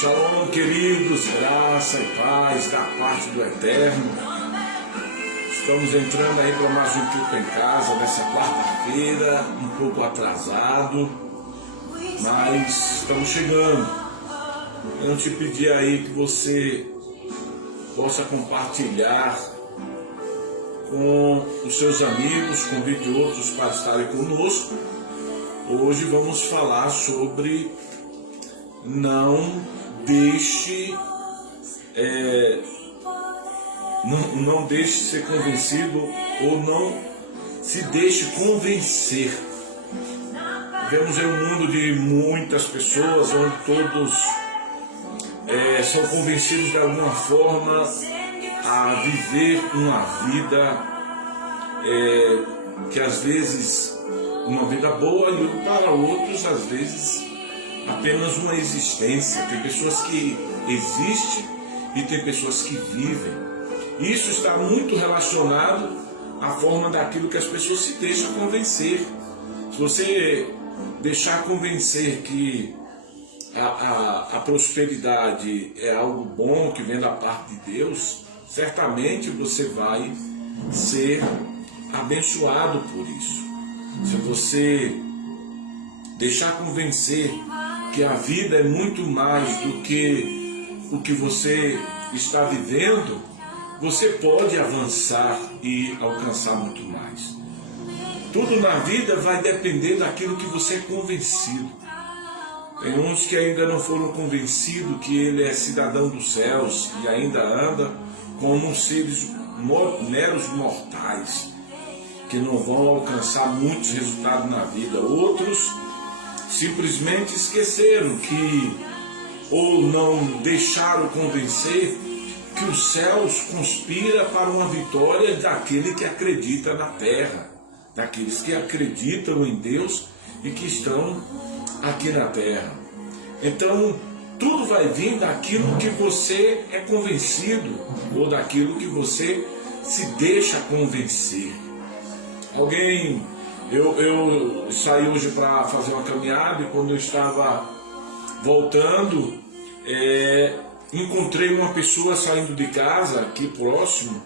Shalom, queridos, graça e paz da parte do Eterno. Estamos entrando aí para mais um culto em casa nessa quarta-feira, um pouco atrasado, mas estamos chegando. Eu te pedi aí que você possa compartilhar com os seus amigos, convide outros para estarem conosco. Hoje vamos falar sobre não deixe ser convencido ou não se deixe convencer. Vemos em um mundo de muitas pessoas onde todos são convencidos de alguma forma a viver uma vida que às vezes uma vida boa e para outros às vezes apenas uma existência. Tem pessoas que existem e tem pessoas que vivem. Isso está muito relacionado à forma daquilo que as pessoas se deixam convencer. Se você deixar convencer que a prosperidade é algo bom que vem da parte de Deus, certamente você vai ser abençoado por isso. Se você deixar convencer que a vida é muito mais do que o que você está vivendo, você pode avançar e alcançar muito mais. Tudo na vida vai depender daquilo que você é convencido. Tem uns que ainda não foram convencidos que ele é cidadão dos céus e ainda anda como seres meros mortais, que não vão alcançar muitos resultados na vida. Outros simplesmente esqueceram que, ou não deixaram convencer, que os céus conspiram para uma vitória daquele que acredita na terra, daqueles que acreditam em Deus e que estão aqui na terra. Então, tudo vai vir daquilo que você é convencido ou daquilo que você se deixa convencer. Eu saí hoje para fazer uma caminhada e quando eu estava voltando, encontrei uma pessoa saindo de casa aqui próximo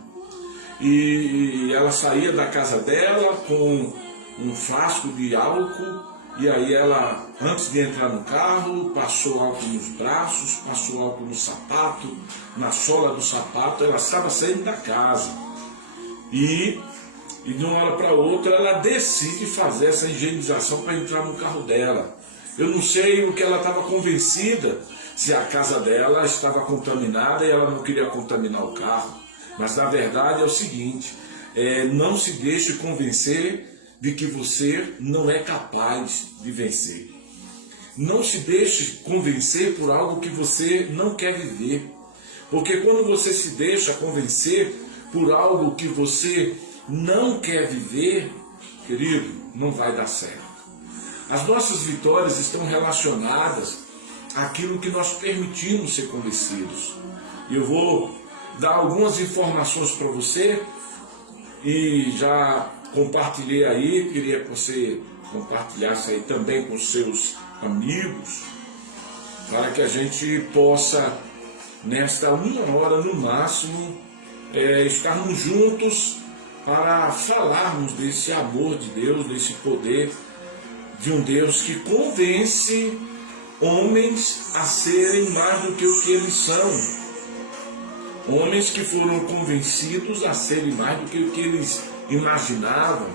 e ela saía da casa dela com um frasco de álcool e aí ela, antes de entrar no carro, passou álcool nos braços, passou álcool no sapato, na sola do sapato. Ela estava saindo da casa e de uma hora para outra ela decide fazer essa higienização para entrar no carro dela. Eu não sei o que ela estava convencida, se a casa dela estava contaminada e ela não queria contaminar o carro. Mas na verdade é o seguinte, não se deixe convencer de que você não é capaz de vencer. Não se deixe convencer por algo que você não quer viver. Porque quando você se deixa convencer por algo que você não quer viver, querido, não vai dar certo. As nossas vitórias estão relacionadas àquilo que nós permitimos ser convencidos. E eu vou dar algumas informações para você e já compartilhei aí, queria que você compartilhasse aí também com seus amigos, para que a gente possa, nesta 1 hora no máximo, estarmos juntos para falarmos desse amor de Deus, desse poder de um Deus que convence homens a serem mais do que o que eles são. Homens que foram convencidos a serem mais do que o que eles imaginavam.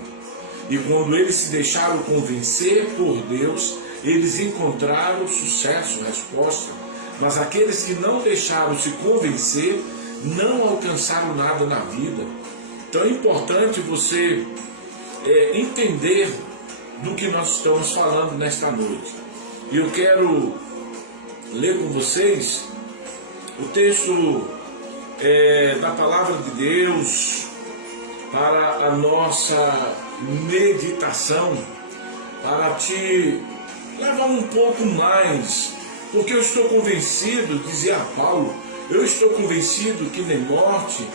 E quando eles se deixaram convencer por Deus, eles encontraram sucesso, resposta. Mas aqueles que não deixaram se convencer, não alcançaram nada na vida. Então é importante você entender do que nós estamos falando nesta noite. E eu quero ler com vocês o texto da Palavra de Deus para a nossa meditação, para te levar um pouco mais, porque eu estou convencido, dizia Paulo, eu estou convencido que nem morte,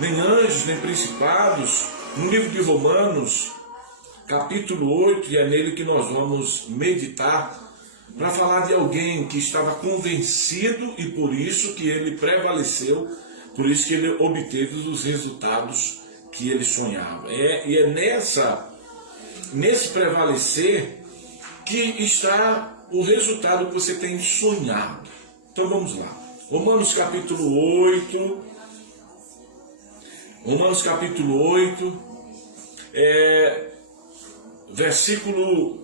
nem anjos, nem principados, no livro de Romanos, capítulo 8, e é nele que nós vamos meditar para falar de alguém que estava convencido e por isso que ele prevaleceu, por isso que ele obteve os resultados que ele sonhava. E é nesse prevalecer que está o resultado que você tem sonhado. Então vamos lá. Romanos capítulo 8. Romanos capítulo 8, versículo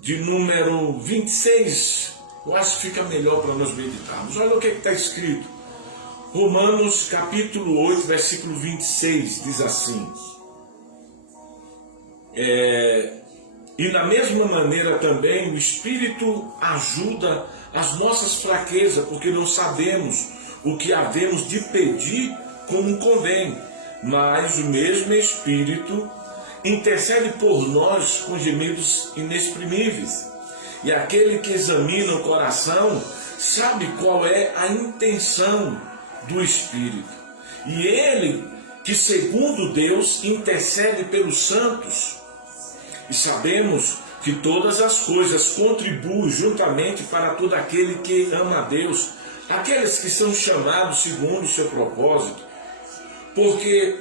de número 26. Eu acho que fica melhor para nós meditarmos. Olha o que está escrito. Romanos capítulo 8, versículo 26, diz assim. E na mesma maneira também o Espírito ajuda as nossas fraquezas, porque não sabemos o que havemos de pedir como convém, mas o mesmo Espírito intercede por nós com gemidos inexprimíveis. E aquele que examina o coração sabe qual é a intenção do Espírito. E ele que segundo Deus intercede pelos santos. E sabemos que todas as coisas contribuem juntamente para todo aquele que ama a Deus, aqueles que são chamados segundo o seu propósito. Porque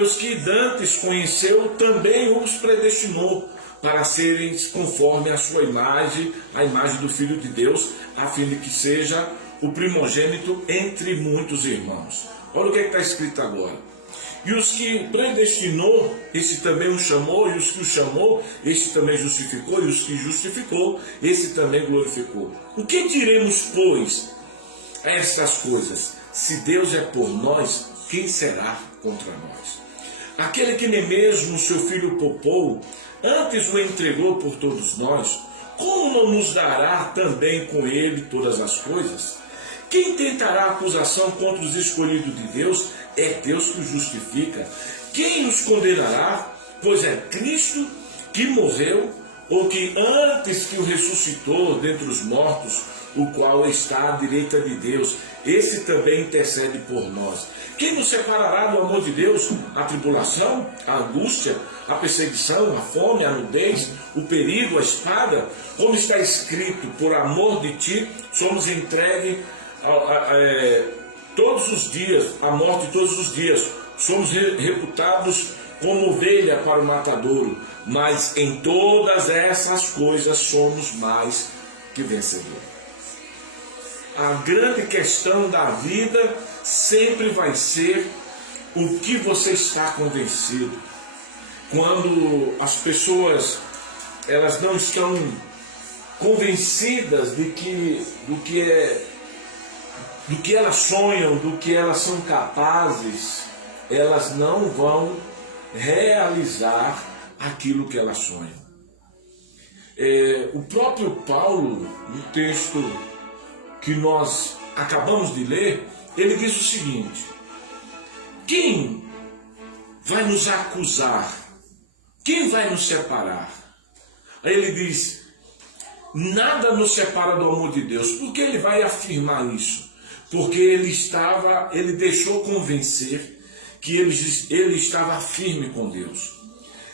os que dantes conheceu, também os predestinou para serem conforme a sua imagem, a imagem do Filho de Deus, a fim de que seja o primogênito entre muitos irmãos. Olha o que está escrito agora. E os que predestinou, esse também o chamou, e os que o chamou, esse também justificou, e os que justificou, esse também glorificou. O que diremos, pois, a estas coisas? Se Deus é por nós, quem será contra nós? Aquele que nem mesmo o seu Filho poupou, antes o entregou por todos nós, como não nos dará também com ele todas as coisas? Quem tentará acusação contra os escolhidos de Deus? É Deus que os justifica. Quem os condenará? Pois é Cristo que morreu, ou que antes que o ressuscitou dentre os mortos, o qual está à direita de Deus, esse também intercede por nós. Quem nos separará do amor de Deus? A tribulação, a angústia, a perseguição, a fome, a nudez, o perigo, a espada? Como está escrito, por amor de ti somos entregues todos os dias, a morte todos os dias, somos reputados como ovelha para o matadouro, mas em todas essas coisas somos mais que vencedores. A grande questão da vida sempre vai ser o que você está convencido. Quando as pessoas elas não estão convencidas do que elas sonham, do que elas são capazes, elas não vão realizar aquilo que elas sonham. O próprio Paulo, no texto que nós acabamos de ler, ele diz o seguinte: quem vai nos acusar? Quem vai nos separar? Aí ele diz: nada nos separa do amor de Deus. Por que ele vai afirmar isso? Porque ele deixou convencer que ele estava firme com Deus.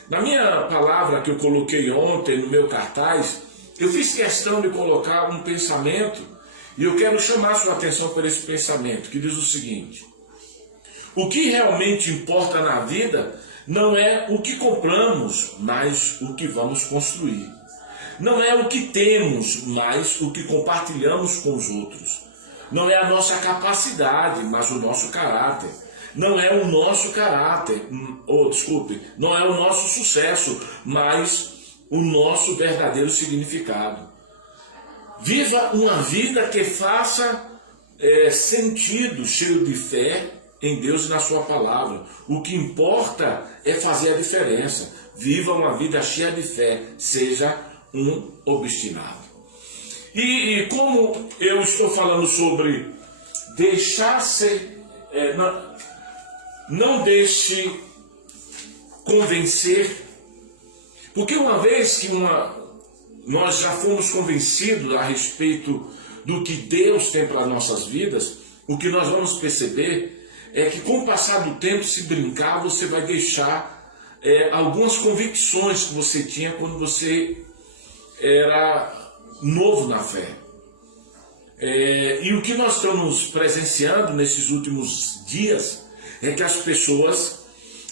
Na minha palavra que eu coloquei ontem no meu cartaz, eu fiz questão de colocar um pensamento, e eu quero chamar sua atenção para esse pensamento, que diz o seguinte: o que realmente importa na vida não é o que compramos, mas o que vamos construir. Não é o que temos, mas o que compartilhamos com os outros. Não é a nossa capacidade, mas o nosso caráter. Não é o nosso caráter, não é o nosso sucesso, mas o nosso verdadeiro significado. Viva uma vida que faça sentido, cheio de fé em Deus e na sua palavra. O que importa é fazer a diferença. Viva uma vida cheia de fé, seja um obstinado. E como eu estou falando sobre deixar-se, não deixe convencer, porque uma vez que nós já fomos convencidos a respeito do que Deus tem para nossas vidas, o que nós vamos perceber é que com o passar do tempo, se brincar, você vai deixar algumas convicções que você tinha quando você era novo na fé. E o que nós estamos presenciando nesses últimos dias é que as pessoas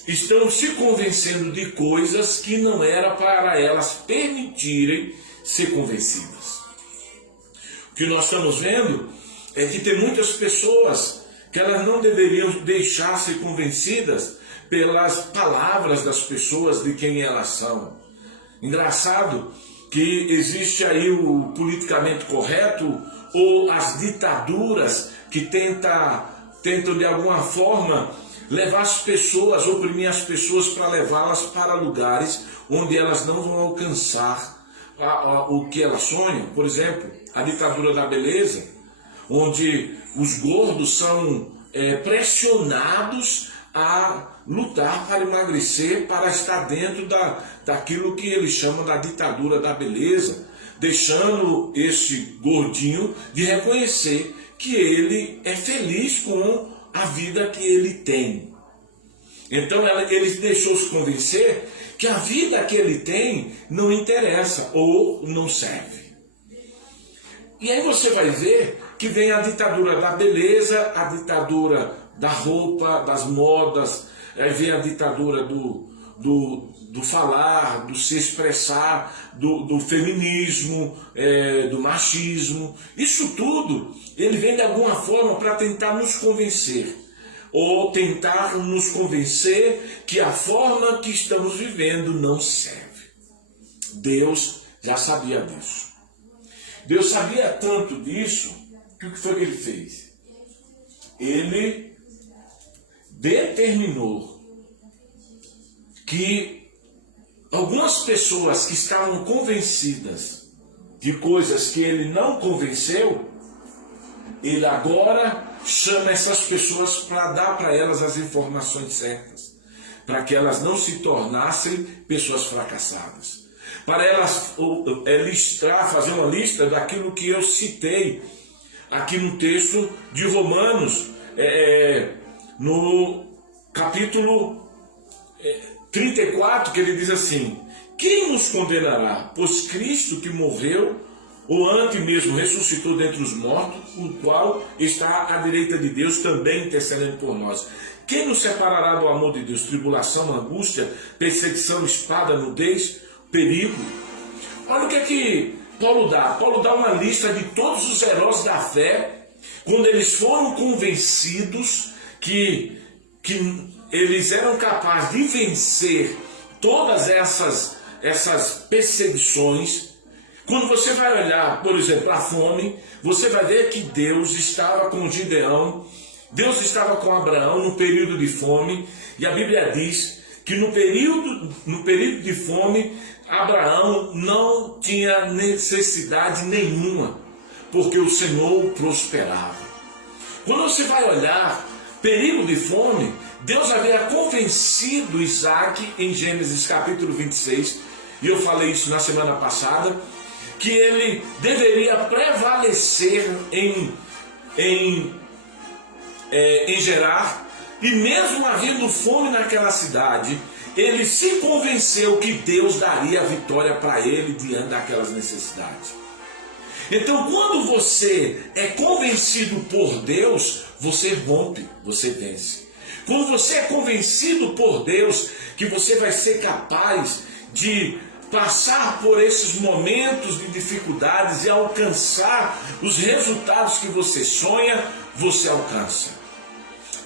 estão se convencendo de coisas que não era para elas permitirem ser convencidas. O que nós estamos vendo é que tem muitas pessoas que elas não deveriam deixar ser convencidas pelas palavras das pessoas de quem elas são. Engraçado que existe aí o politicamente correto ou as ditaduras que tentam de alguma forma levar as pessoas, oprimir as pessoas para levá-las para lugares onde elas não vão alcançar o que elas sonham. Por exemplo, a ditadura da beleza, onde os gordos são pressionados a lutar para emagrecer, para estar dentro daquilo que eles chamam da ditadura da beleza, deixando esse gordinho de reconhecer que ele é feliz com a vida que ele tem. Então ele deixou-se convencer que a vida que ele tem não interessa ou não serve. E aí você vai ver que vem a ditadura da beleza, a ditadura da roupa, das modas, aí vem a ditadura do falar, do se expressar, do feminismo, do machismo. Isso tudo, ele vem de alguma forma para tentar nos convencer, ou tentar nos convencer que a forma que estamos vivendo não serve. Deus já sabia disso. Deus sabia tanto disso, que o que foi que ele fez? Ele determinou que algumas pessoas que estavam convencidas de coisas que ele não convenceu, ele agora chama essas pessoas para dar para elas as informações certas, para que elas não se tornassem pessoas fracassadas, para elas fazer uma lista daquilo que eu citei aqui no texto de Romanos, no capítulo 34, que ele diz assim: quem nos condenará? Pois Cristo que morreu, ou antes mesmo ressuscitou dentre os mortos, o qual está à direita de Deus, também intercedendo por nós. Quem nos separará do amor de Deus? Tribulação, angústia, perseguição, espada, nudez, perigo. Olha o que é que Paulo dá. Paulo dá uma lista de todos os heróis da fé, quando eles foram convencidos que eles eram capazes de vencer todas essas perseguições. Quando você vai olhar, por exemplo, a fome, você vai ver que Deus estava com Gideão, Deus estava com Abraão no período de fome, e a Bíblia diz que no período de fome, Abraão não tinha necessidade nenhuma, porque o Senhor o prosperava. Quando você vai olhar período de fome, Deus havia convencido Isaac em Gênesis capítulo 26, e eu falei isso na semana passada, que ele deveria prevalecer em Gerar, e mesmo havendo fome naquela cidade, ele se convenceu que Deus daria a vitória para ele diante daquelas necessidades. Então, quando você é convencido por Deus, você rompe, você vence. Quando você é convencido por Deus que você vai ser capaz de passar por esses momentos de dificuldades e alcançar os resultados que você sonha, você alcança.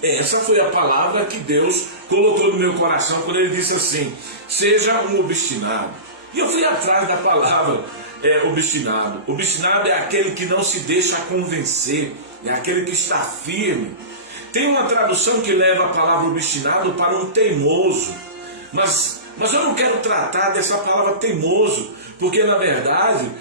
Essa foi a palavra que Deus colocou no meu coração quando ele disse assim: seja um obstinado. E eu fui atrás da palavra obstinado. Obstinado é aquele que não se deixa convencer, é aquele que está firme. Tem uma tradução que leva a palavra obstinado para um teimoso, mas eu não quero tratar dessa palavra teimoso, porque na verdade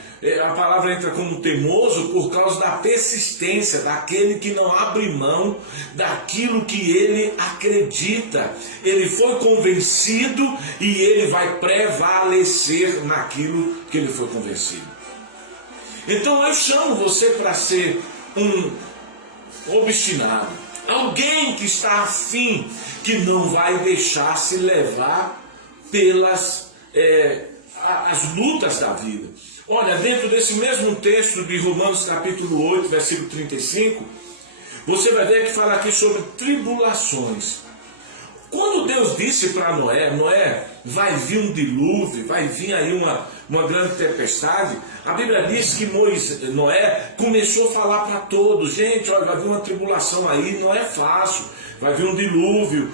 a palavra entra como teimoso por causa da persistência, daquele que não abre mão daquilo que ele acredita. Ele foi convencido e ele vai prevalecer naquilo que ele foi convencido. Então eu chamo você para ser um obstinado, alguém que está afim, que não vai deixar se levar pelas as lutas da vida. Olha, dentro desse mesmo texto de Romanos capítulo 8, versículo 35, você vai ver que fala aqui sobre tribulações. Quando Deus disse para Noé, Noé, vai vir um dilúvio, vai vir aí uma grande tempestade, a Bíblia diz que Noé começou a falar para todos, gente, olha, vai vir uma tribulação aí, não é fácil, vai vir um dilúvio.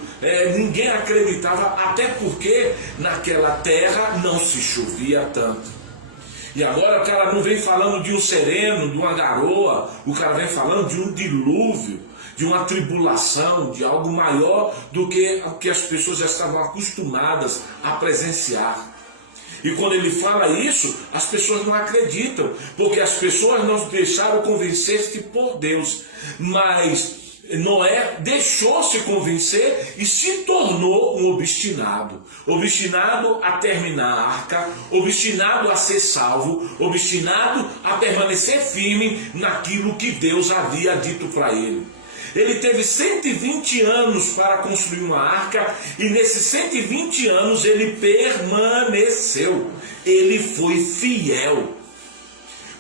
Ninguém acreditava, até porque naquela terra não se chovia tanto. E agora o cara não vem falando de um sereno, de uma garoa, o cara vem falando de um dilúvio, de uma tribulação, de algo maior do que o que as pessoas já estavam acostumadas a presenciar. E quando ele fala isso, as pessoas não acreditam, porque as pessoas não se deixaram convencer-se por Deus. Mas Noé deixou-se convencer e se tornou um obstinado. Obstinado a terminar a arca, obstinado a ser salvo, obstinado a permanecer firme naquilo que Deus havia dito para ele. Ele teve 120 anos para construir uma arca e nesses 120 anos ele permaneceu. Ele foi fiel.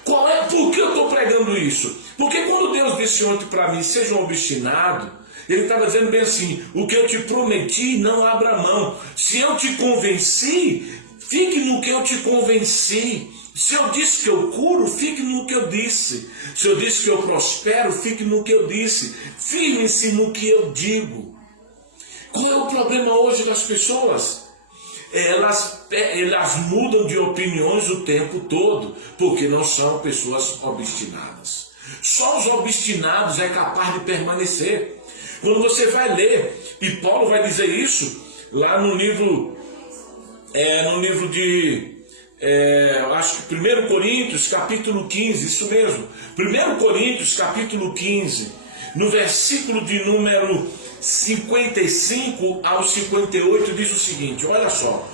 Por que eu estou pregando isso? Porque quando Deus disse ontem para mim, seja um obstinado, Ele estava dizendo bem assim, o que eu te prometi, não abra mão. Se eu te convenci, fique no que eu te convenci. Se eu disse que eu curo, fique no que eu disse. Se eu disse que eu prospero, fique no que eu disse. Firme-se no que eu digo. Qual é o problema hoje das pessoas? Elas mudam de opiniões o tempo todo, porque não são pessoas obstinadas. Só os obstinados é capaz de permanecer. Quando você vai ler, e Paulo vai dizer isso, lá no livro de... acho que 1 Coríntios capítulo 15, isso mesmo, 1 Coríntios capítulo 15, no versículo de número 55 ao 58 diz o seguinte, olha só,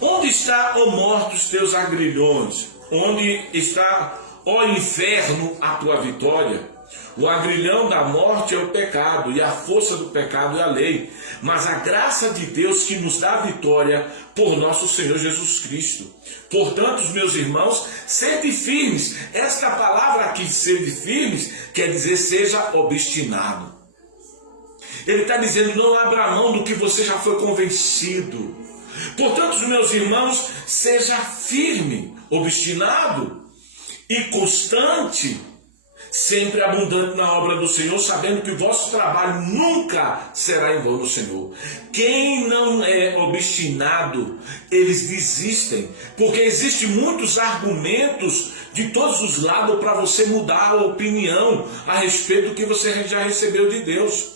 onde está, ó mortos, teus agrilhões? Onde está, ó inferno, a tua vitória? O agrilhão da morte é o pecado, e a força do pecado é a lei. Mas a graça de Deus que nos dá a vitória por nosso Senhor Jesus Cristo. Portanto, meus irmãos, sede firmes. Esta palavra aqui, sede firmes, quer dizer seja obstinado. Ele está dizendo, não abra mão do que você já foi convencido. Portanto, meus irmãos, seja firme, obstinado e constante, sempre abundante na obra do Senhor, sabendo que o vosso trabalho nunca será em vão no Senhor. Quem não é obstinado, eles desistem, porque existem muitos argumentos de todos os lados para você mudar a opinião a respeito do que você já recebeu de Deus.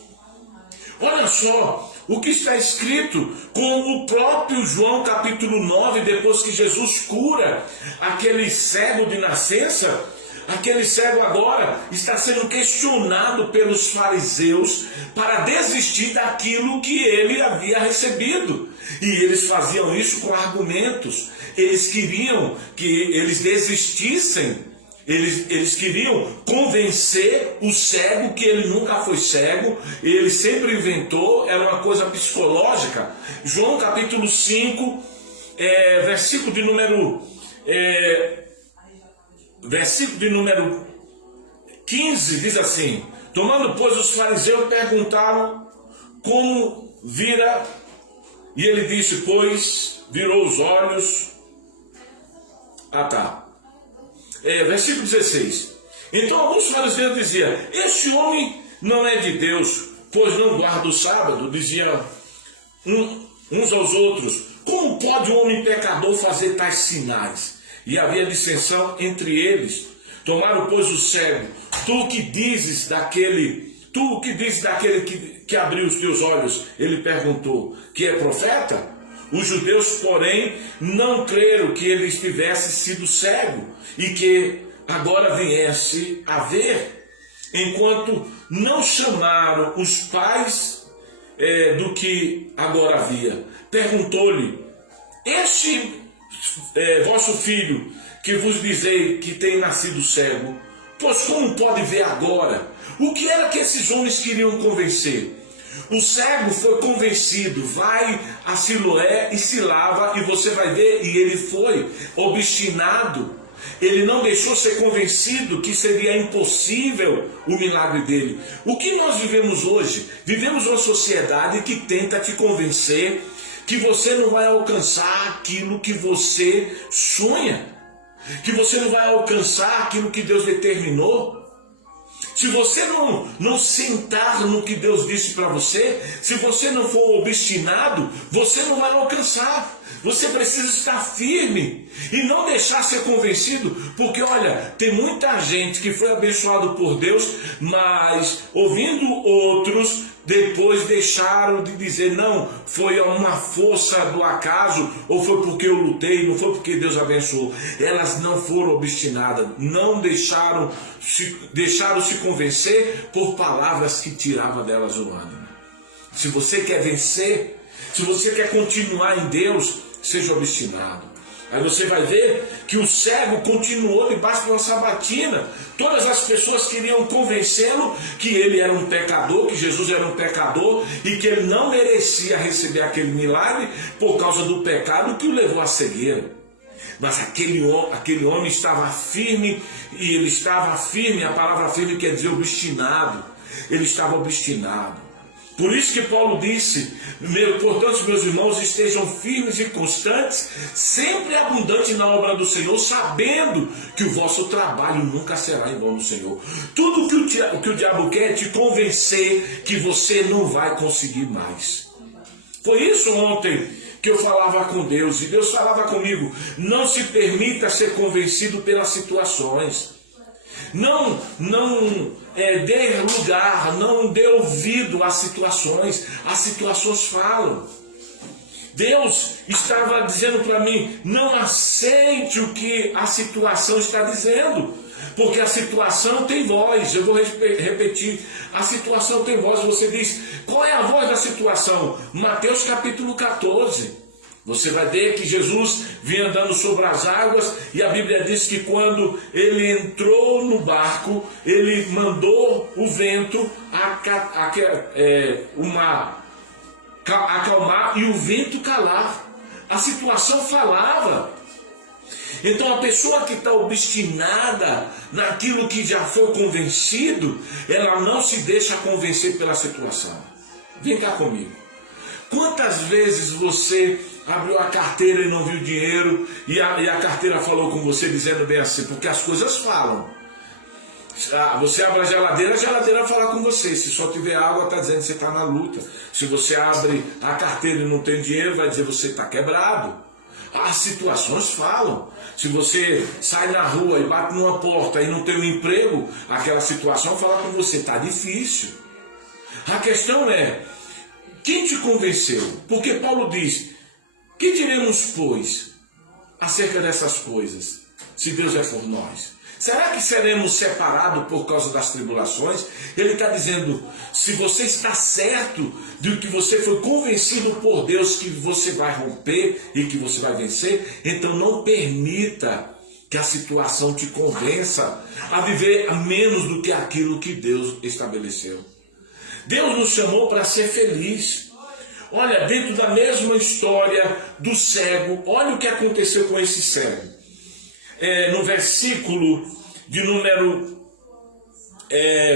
Olha só o que está escrito com o próprio João capítulo 9, depois que Jesus cura aquele cego de nascença. Aquele cego agora está sendo questionado pelos fariseus para desistir daquilo que ele havia recebido. E eles faziam isso com argumentos. Eles queriam que eles desistissem. Eles queriam convencer o cego que ele nunca foi cego. Ele sempre inventou, era uma coisa psicológica. João capítulo 5, versículo de número 15, diz assim, tomando, pois, os fariseus perguntaram como vira, e ele disse, pois, virou os olhos, versículo 16, então alguns fariseus diziam, este homem não é de Deus, pois não guarda o sábado, diziam uns aos outros, como pode um homem pecador fazer tais sinais? E havia dissensão entre eles. Tomaram, pois, o cego. Tu que dizes daquele que abriu os teus olhos? Ele perguntou, que é profeta? Os judeus, porém, não creram que ele tivesse sido cego e que agora viesse a ver, enquanto não chamaram os pais do que agora havia. Perguntou-lhe, este vosso filho, que vos dizei que tem nascido cego, pois como pode ver agora? O que era que esses homens queriam convencer? O cego foi convencido, vai a Siloé e se lava, e você vai ver, e ele foi obstinado. Ele não deixou ser convencido que seria impossível o milagre dele. O que nós vivemos hoje? Vivemos uma sociedade que tenta te convencer que você não vai alcançar aquilo que você sonha, que você não vai alcançar aquilo que Deus determinou. Se você não sentar no que Deus disse para você, se você não for obstinado, você não vai alcançar. Você precisa estar firme e não deixar ser convencido, porque olha, tem muita gente que foi abençoado por Deus, mas ouvindo outros, depois deixaram de dizer, não, foi uma força do acaso, ou foi porque eu lutei, não foi porque Deus abençoou. Elas não foram obstinadas, não deixaram se convencer por palavras que tiravam delas o ânimo. Se você quer vencer, se você quer continuar em Deus, seja obstinado. Aí você vai ver que o cego continuou debaixo de uma sabatina. Todas as pessoas queriam convencê-lo que ele era um pecador, que Jesus era um pecador e que ele não merecia receber aquele milagre por causa do pecado que o levou à cegueira. Mas aquele homem estava firme, e ele estava firme, a palavra firme quer dizer obstinado. Ele estava obstinado. Por isso que Paulo disse, portanto, meus irmãos, estejam firmes e constantes, sempre abundantes na obra do Senhor, sabendo que o vosso trabalho nunca será em vão do Senhor. Tudo que o diabo quer é te convencer que você não vai conseguir mais. Foi isso ontem que eu falava com Deus, e Deus falava comigo, não se permita ser convencido pelas situações. Não dê lugar, não dê ouvido às situações. As situações falam. Deus estava dizendo para mim, não aceite o que a situação está dizendo, porque a situação tem voz. Eu vou repetir, a situação tem voz. Você diz, qual é a voz da situação? Mateus capítulo 14. Você vai ver que Jesus vinha andando sobre as águas, e a Bíblia diz que quando ele entrou no barco, ele mandou o vento acalmar e o vento calar. A situação falava. Então a pessoa que está obstinada naquilo que já foi convencido, ela não se deixa convencer pela situação. Vem cá comigo. Quantas vezes você abriu a carteira e não viu dinheiro, e a carteira falou com você dizendo bem assim, porque as coisas falam. Você abre a geladeira vai falar com você. Se só tiver água, está dizendo que você está na luta. Se você abre a carteira e não tem dinheiro, vai dizer que você está quebrado. As situações falam. Se você sai na rua e bate numa porta e não tem um emprego, aquela situação fala com você, está difícil. A questão é, quem te convenceu? Porque Paulo diz, que diremos, pois, acerca dessas coisas, se Deus é por nós? Será que seremos separados por causa das tribulações? Ele está dizendo, se você está certo de que você foi convencido por Deus que você vai romper e que você vai vencer, então não permita que a situação te convença a viver a menos do que aquilo que Deus estabeleceu. Deus nos chamou para ser feliz. Olha, dentro da mesma história do cego, olha o que aconteceu com esse cego. No versículo de número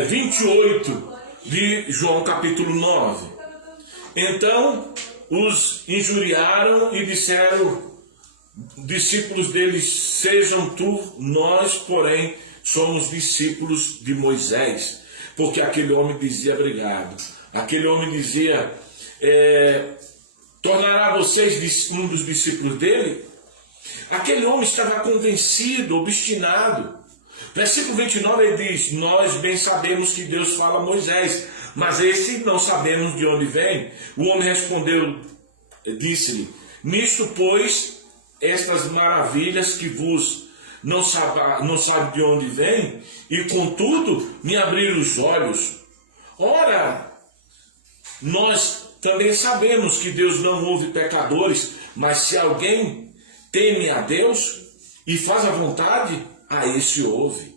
28 de João capítulo 9. Então os injuriaram e disseram, discípulos deles, sejam tu, nós, porém, somos discípulos de Moisés. Porque aquele homem dizia, obrigado. Aquele homem dizia, tornará vocês um dos discípulos dele? Aquele homem estava convencido, obstinado. Versículo 29 ele diz, nós bem sabemos que Deus fala a Moisés, mas esse não sabemos de onde vem. O homem respondeu, disse-lhe, nisto, pois, estas maravilhas que vos não sabe de onde vem, e contudo me abriram os olhos. Ora, nós também sabemos que Deus não ouve pecadores, mas se alguém teme a Deus e faz a vontade, a esse ouve.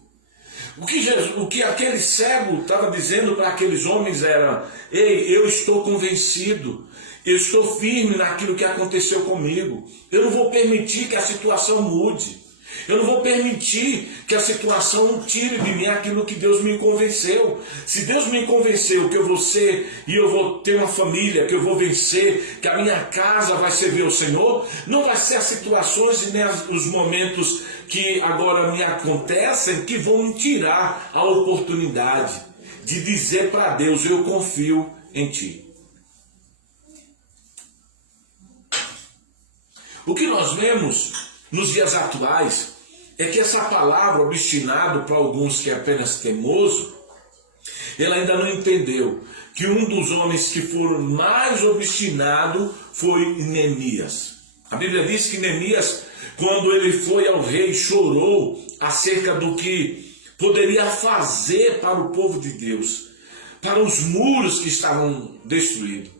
O que aquele cego estava dizendo para aqueles homens era: ei, eu estou convencido, eu estou firme naquilo que aconteceu comigo, eu não vou permitir que a situação mude, eu não vou permitir que a situação tire de mim aquilo que Deus me convenceu. Se Deus me convenceu que eu vou ser e eu vou ter uma família, que eu vou vencer, que a minha casa vai servir ao Senhor, não vai ser as situações e nem os momentos que agora me acontecem que vão me tirar a oportunidade de dizer para Deus: eu confio em Ti. O que nós vemos nos dias atuais é que essa palavra obstinado, para alguns que é apenas teimoso, ele ainda não entendeu que um dos homens que foram mais obstinado foi Neemias. A Bíblia diz que Neemias, quando ele foi ao rei, chorou acerca do que poderia fazer para o povo de Deus, para os muros que estavam destruídos.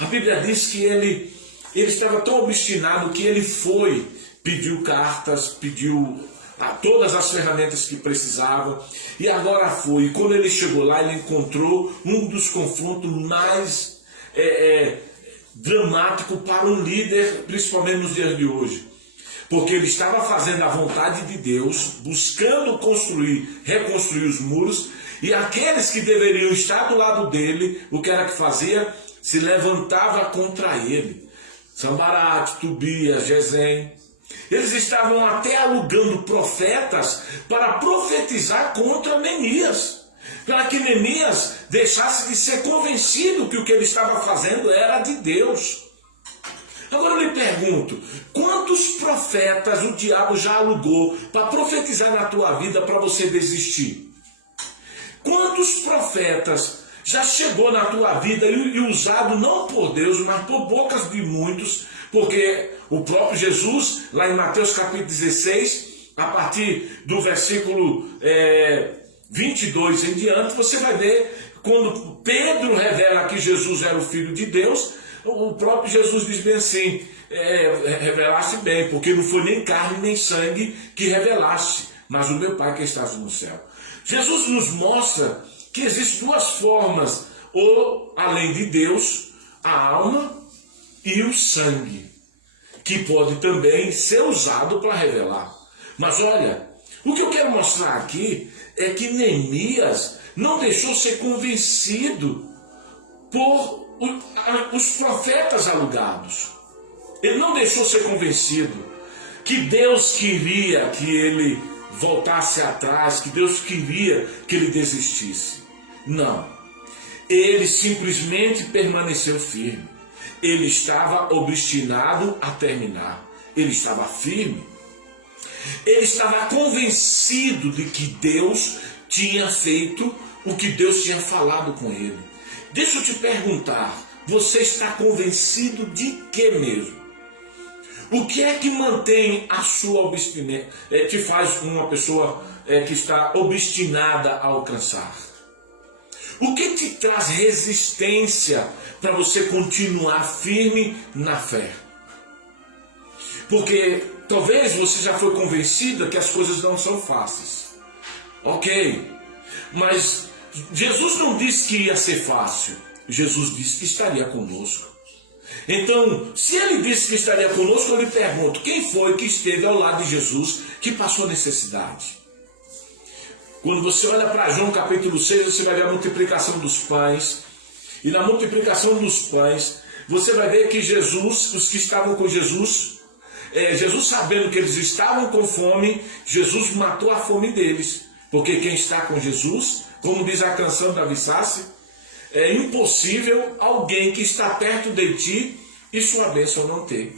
A Bíblia diz que ele estava tão obstinado que ele foi, pediu cartas, pediu todas as ferramentas que precisava, e agora foi. E quando ele chegou lá, ele encontrou um dos confrontos mais dramáticos para um líder, principalmente nos dias de hoje. Porque ele estava fazendo a vontade de Deus, buscando reconstruir os muros, e aqueles que deveriam estar do lado dele, o que era que fazia? Se levantava contra ele. Sambarat, Tobias, Gesem. Eles estavam até alugando profetas para profetizar contra Neemias, para que Neemias deixasse de ser convencido que o que ele estava fazendo era de Deus. Agora eu lhe pergunto: quantos profetas o diabo já alugou para profetizar na tua vida para você desistir? Quantos profetas já chegou na tua vida e usado não por Deus, mas por bocas de muitos? Porque o próprio Jesus, lá em Mateus capítulo 16, a partir do versículo 22 em diante, você vai ver, quando Pedro revela que Jesus era o Filho de Deus, o próprio Jesus diz bem assim: revelaste bem, porque não foi nem carne nem sangue que revelaste, mas o meu Pai que estás no céu. Jesus nos mostra que existem duas formas, ou além de Deus, a alma e o sangue, que pode também ser usado para revelar. Mas olha, o que eu quero mostrar aqui é que Neemias não deixou ser convencido por os profetas alugados. Ele não deixou ser convencido que Deus queria que ele voltasse atrás, que Deus queria que ele desistisse. Não. Ele simplesmente permaneceu firme. Ele estava obstinado a terminar. Ele estava firme. Ele estava convencido de que Deus tinha feito o que Deus tinha falado com ele. Deixa eu te perguntar, você está convencido de que mesmo? O que é que mantém a sua obstinância, te faz uma pessoa que está obstinada a alcançar? O que te traz resistência para você continuar firme na fé? Porque talvez você já foi convencida que as coisas não são fáceis. Ok, mas Jesus não disse que ia ser fácil. Jesus disse que estaria conosco. Então, se ele disse que estaria conosco, eu lhe pergunto: quem foi que esteve ao lado de Jesus que passou necessidade? Quando você olha para João capítulo 6, você vai ver a multiplicação dos pães. E na multiplicação dos pães, você vai ver que Jesus, os que estavam com Jesus, Jesus sabendo que eles estavam com fome, Jesus matou a fome deles. Porque quem está com Jesus, como diz a canção da Vissassi, é impossível alguém que está perto de ti e sua bênção não ter.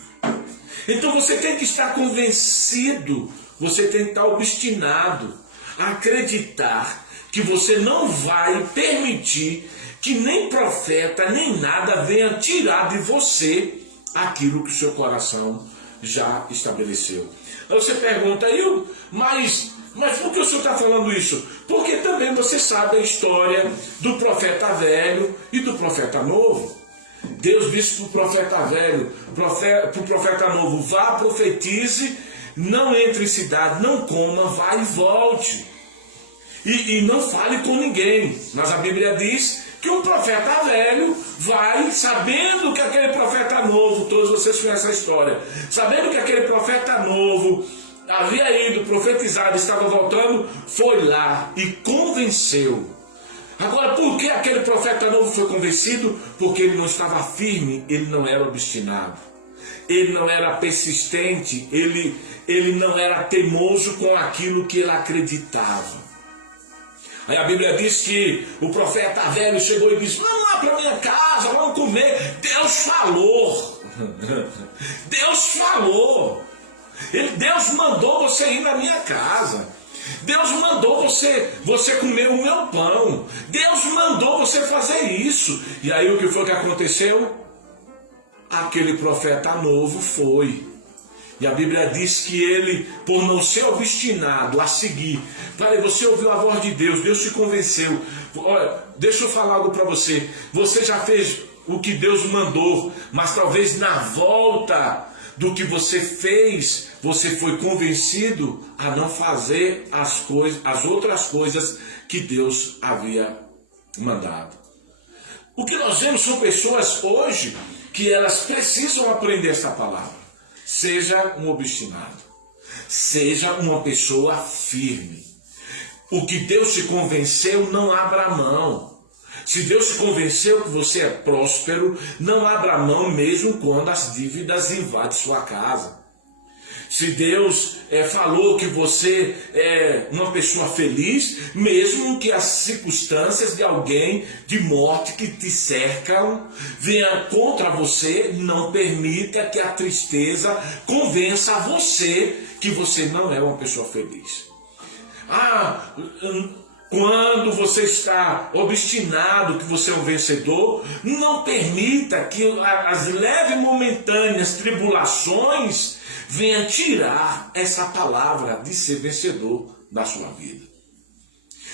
Então você tem que estar convencido, você tem que estar obstinado a acreditar que você não vai permitir que nem profeta, nem nada venha tirar de você aquilo que o seu coração já estabeleceu. Aí você pergunta: mas por que o senhor está falando isso? Porque também você sabe a história do profeta velho e do profeta novo. Deus disse para o profeta velho, para o profeta novo: vá, profetize, não entre em cidade, não coma, vá e volte. e não fale com ninguém. Mas a Bíblia diz que um profeta velho vai, sabendo que aquele profeta novo, todos vocês conhecem a história, sabendo que aquele profeta novo havia ido profetizar, estava voltando, foi lá e convenceu. Agora, por que aquele profeta novo foi convencido? Porque ele não estava firme, ele não era obstinado, ele não era persistente, ele não era teimoso com aquilo que ele acreditava. Aí a Bíblia diz que o profeta velho chegou e disse: vamos lá para minha casa, vamos comer. Deus falou. Deus falou. Deus mandou você ir na minha casa. Deus mandou você comer o meu pão. Deus mandou você fazer isso. E aí o que foi que aconteceu? Aquele profeta novo foi. E a Bíblia diz que ele, por não ser obstinado a seguir, você ouviu a voz de Deus, Deus te convenceu. Olha, deixa eu falar algo para você. Você já fez o que Deus mandou, mas talvez na volta do que você fez, você foi convencido a não fazer as outras coisas que Deus havia mandado. O que nós vemos são pessoas hoje que elas precisam aprender essa palavra. Seja um obstinado, seja uma pessoa firme. O que Deus te convenceu, não abra mão. Se Deus te convenceu que você é próspero, não abra mão mesmo quando as dívidas invadem sua casa. Se Deus falou que você é uma pessoa feliz, mesmo que as circunstâncias de alguém de morte que te cercam venham contra você, não permita que a tristeza convença você que você não é uma pessoa feliz. Quando você está obstinado que você é um vencedor, não permita que as leves e momentâneas tribulações venham tirar essa palavra de ser vencedor da sua vida.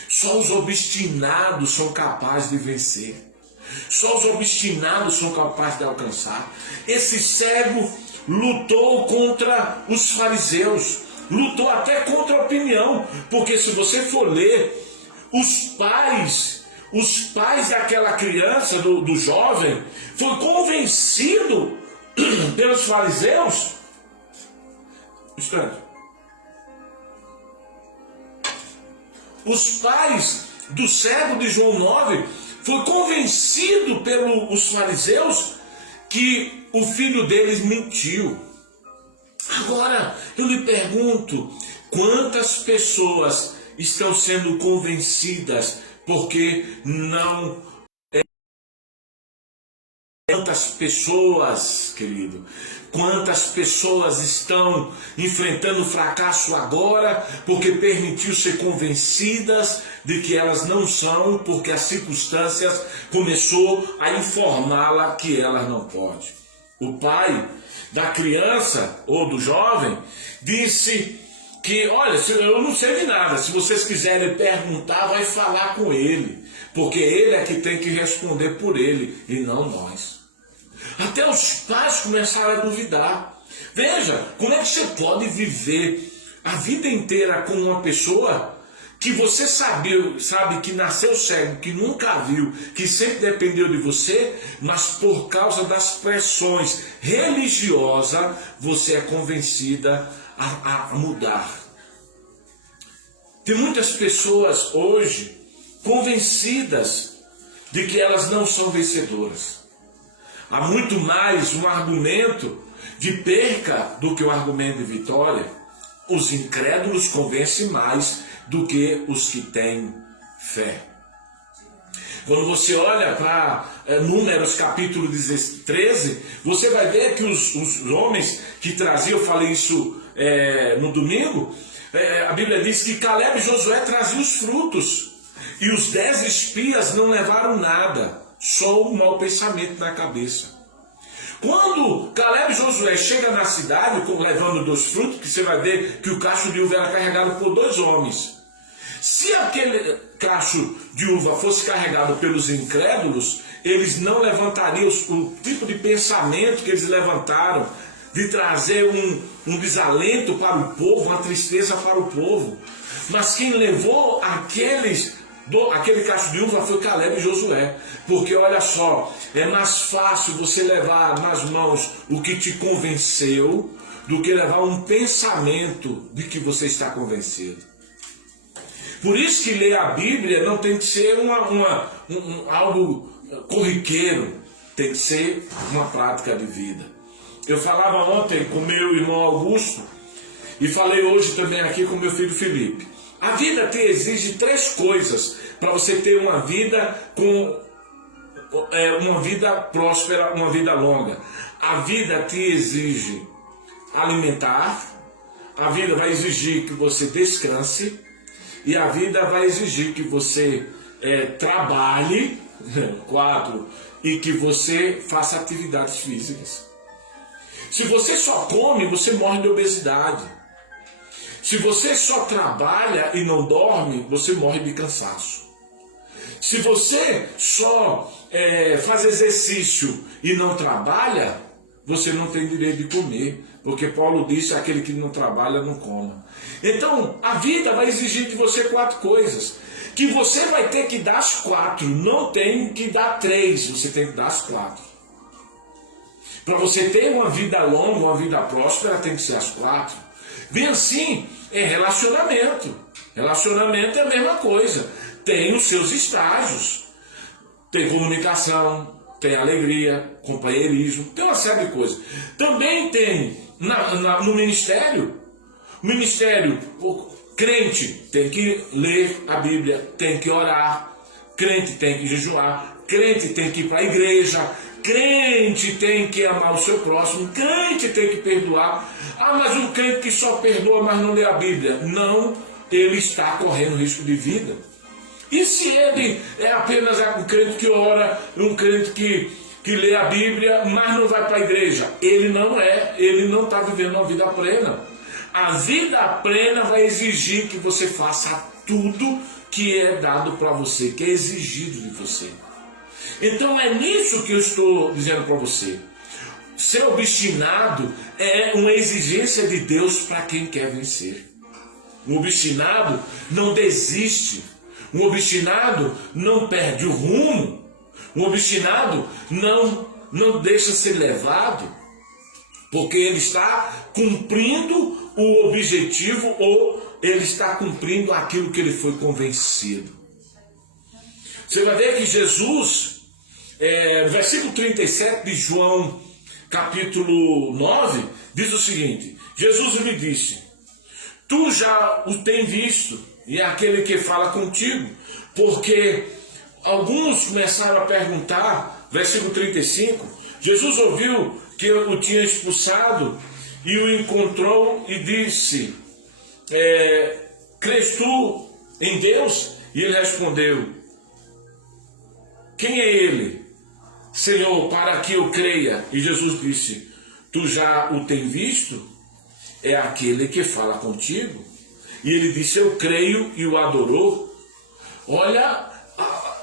Só os obstinados são capazes de vencer. Só os obstinados são capazes de alcançar. Esse cego lutou contra os fariseus, lutou até contra a opinião, porque se você for ler, os pais daquela criança, do jovem, foi convencido pelos fariseus. Os pais do cego de João 9 foi convencido pelos fariseus que o filho deles mentiu. Agora eu lhe pergunto, quantas pessoas estão sendo convencidas porque não... Quantas pessoas, querido, quantas pessoas estão enfrentando fracasso agora porque permitiu ser convencidas de que elas não são, porque as circunstâncias começou a informá-la que elas não podem. O pai da criança ou do jovem disse que, olha, eu não sei de nada, se vocês quiserem perguntar, vai falar com ele, porque ele é que tem que responder por ele e não nós. Até os pais começaram a duvidar. Veja, como é que você pode viver a vida inteira com uma pessoa que você sabe que nasceu cego, que nunca viu, que sempre dependeu de você, mas por causa das pressões religiosas, você é convencida a mudar. Tem muitas pessoas hoje convencidas de que elas não são vencedoras. Há muito mais um argumento de perca do que um argumento de vitória. Os incrédulos convencem mais do que os que têm fé. Quando você olha para Números capítulo 13, você vai ver que os homens que traziam, eu falei isso no domingo, a Bíblia diz que Caleb e Josué traziam os frutos, e os 10 espias não levaram nada, só um mau pensamento na cabeça. Quando Caleb e Josué chegam na cidade levando 2 frutos, que você vai ver que o cacho de uva era carregado por 2 homens. Se aquele cacho de uva fosse carregado pelos incrédulos, eles não levantariam o tipo de pensamento que eles levantaram, de trazer um desalento para o povo, uma tristeza para o povo. Mas quem levou aquele cacho de uva foi Caleb e Josué. Porque olha só, é mais fácil você levar nas mãos o que te convenceu do que levar um pensamento de que você está convencido. Por isso que ler a Bíblia não tem que ser algo corriqueiro, tem que ser uma prática de vida. Eu falava ontem com meu irmão Augusto e falei hoje também aqui com meu filho Felipe. A vida te exige 3 coisas para você ter uma vida uma vida próspera, uma vida longa. A vida te exige alimentar, a vida vai exigir que você descanse e a vida vai exigir que você trabalhe, 4, e que você faça atividades físicas. Se você só come, você morre de obesidade. Se você só trabalha e não dorme, você morre de cansaço. Se você só faz exercício e não trabalha, você não tem direito de comer. Porque Paulo disse, aquele que não trabalha não coma. Então, a vida vai exigir de você 4 coisas. Que você vai ter que dar as 4. Não tem que dar 3, você tem que dar as 4. Para você ter uma vida longa, uma vida próspera, tem que ser as 4. Bem assim, é relacionamento. Relacionamento é a mesma coisa. Tem os seus estágios. Tem comunicação, tem alegria, companheirismo, tem uma série de coisas. Também tem no ministério. Ministério, o crente tem que ler a Bíblia, tem que orar. Crente tem que jejuar. Crente tem que ir para a igreja. Crente tem que amar o seu próximo, crente tem que perdoar. Ah, mas um crente que só perdoa, mas não lê a Bíblia. Não, ele está correndo risco de vida. E se ele é apenas um crente que ora, um crente que lê a Bíblia, mas não vai para a igreja? Ele não está vivendo uma vida plena. A vida plena vai exigir que você faça tudo que é dado para você, que é exigido de você. Então é nisso que eu estou dizendo para você. Ser obstinado é uma exigência de Deus para quem quer vencer. Um obstinado não desiste. Um obstinado não perde o rumo. Um obstinado não deixa ser levado, porque ele está cumprindo o objetivo ou ele está cumprindo aquilo que ele foi convencido. Você vai ver que Jesus, no versículo 37 de João, capítulo 9, diz o seguinte: Jesus lhe disse: tu já o tem visto, e é aquele que fala contigo. Porque alguns começaram a perguntar, versículo 35, Jesus ouviu que o tinha expulsado e o encontrou e disse: crês tu em Deus? E ele respondeu: quem é ele, Senhor, para que eu creia? E Jesus disse: tu já o tem visto? É aquele que fala contigo. E ele disse: eu creio, e o adorou. Olha,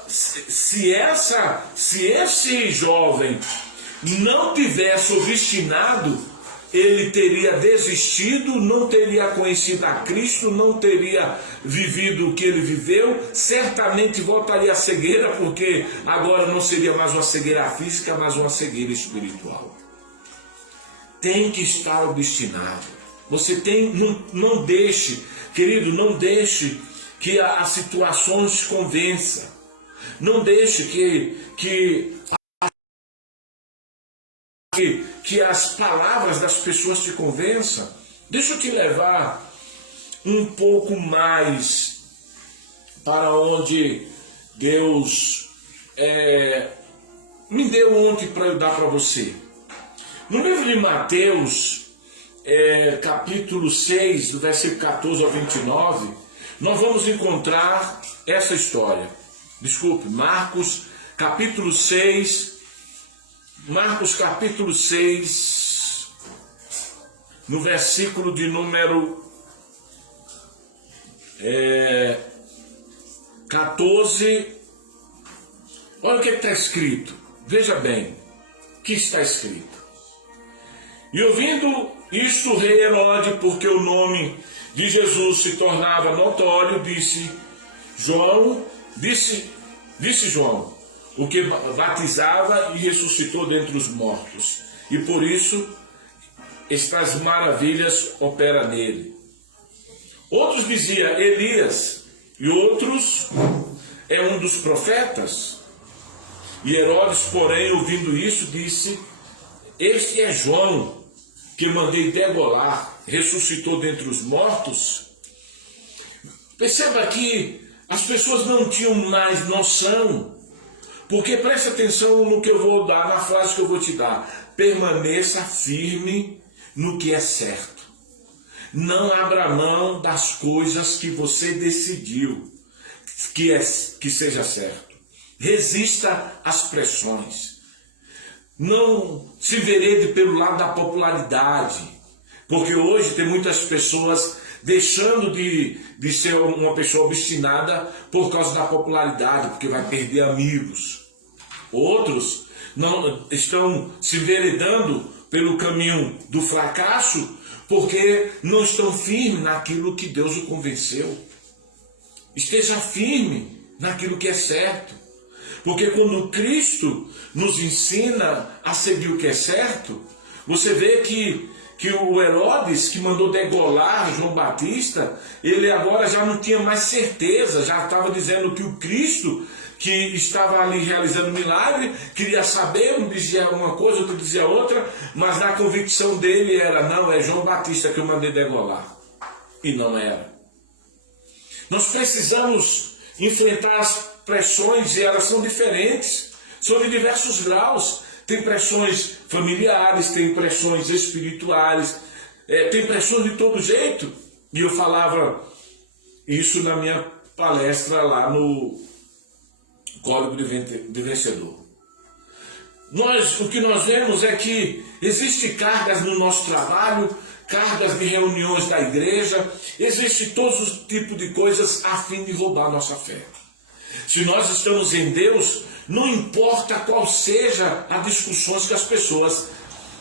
se esse jovem não tivesse obstinado, ele teria desistido, não teria conhecido a Cristo, não teria vivido o que ele viveu, certamente voltaria à cegueira, porque agora não seria mais uma cegueira física, mas uma cegueira espiritual. Tem que estar obstinado. Você tem, não deixe, querido, não deixe que as situações te convençam. Não deixe que as palavras das pessoas te convençam. Deixa eu te levar um pouco mais para onde Deus me deu ontem para eu dar para você. No livro de Mateus, capítulo 6, do versículo 14 ao 29, nós vamos encontrar essa história. Desculpe, Marcos capítulo 6, no versículo de número 14, olha o que está escrito, veja bem, o que está escrito. E ouvindo isto, o rei Herodes, porque o nome de Jesus se tornava notório, disse João, o que batizava e ressuscitou dentre os mortos. E por isso, estas maravilhas operam nele. Outros diziam Elias, e outros é um dos profetas. E Herodes, porém, ouvindo isso, disse: este é João, que mandei degolar, ressuscitou dentre os mortos. Perceba que as pessoas não tinham mais noção, porque preste atenção no que eu vou dar, na frase que eu vou te dar: permaneça firme no que é certo. Não abra mão das coisas que você decidiu que seja certo. Resista às pressões. Não se enverede pelo lado da popularidade, porque hoje tem muitas pessoas deixando de ser uma pessoa obstinada por causa da popularidade, porque vai perder amigos. Outros não estão se enveredando pelo caminho do fracasso, porque não estão firmes naquilo que Deus o convenceu. Esteja firme naquilo que é certo, porque quando Cristo nos ensina a seguir o que é certo, você vê que o Herodes, que mandou degolar João Batista, ele agora já não tinha mais certeza, já estava dizendo que o Cristo, que estava ali realizando milagre, queria saber, um dizia uma coisa, outro dizia outra, mas na convicção dele era: não, é João Batista que eu mandei degolar. E não era. Nós precisamos enfrentar as pressões, e elas são diferentes, são de diversos graus. Tem pressões familiares, tem pressões espirituais, tem pressões de todo jeito. E eu falava isso na minha palestra lá no Código de Vencedor. O que nós vemos é que existem cargas no nosso trabalho, cargas de reuniões da igreja, existe todos os tipos de coisas a fim de roubar a nossa fé. Se nós estamos em Deus, não importa qual seja as discussões que as pessoas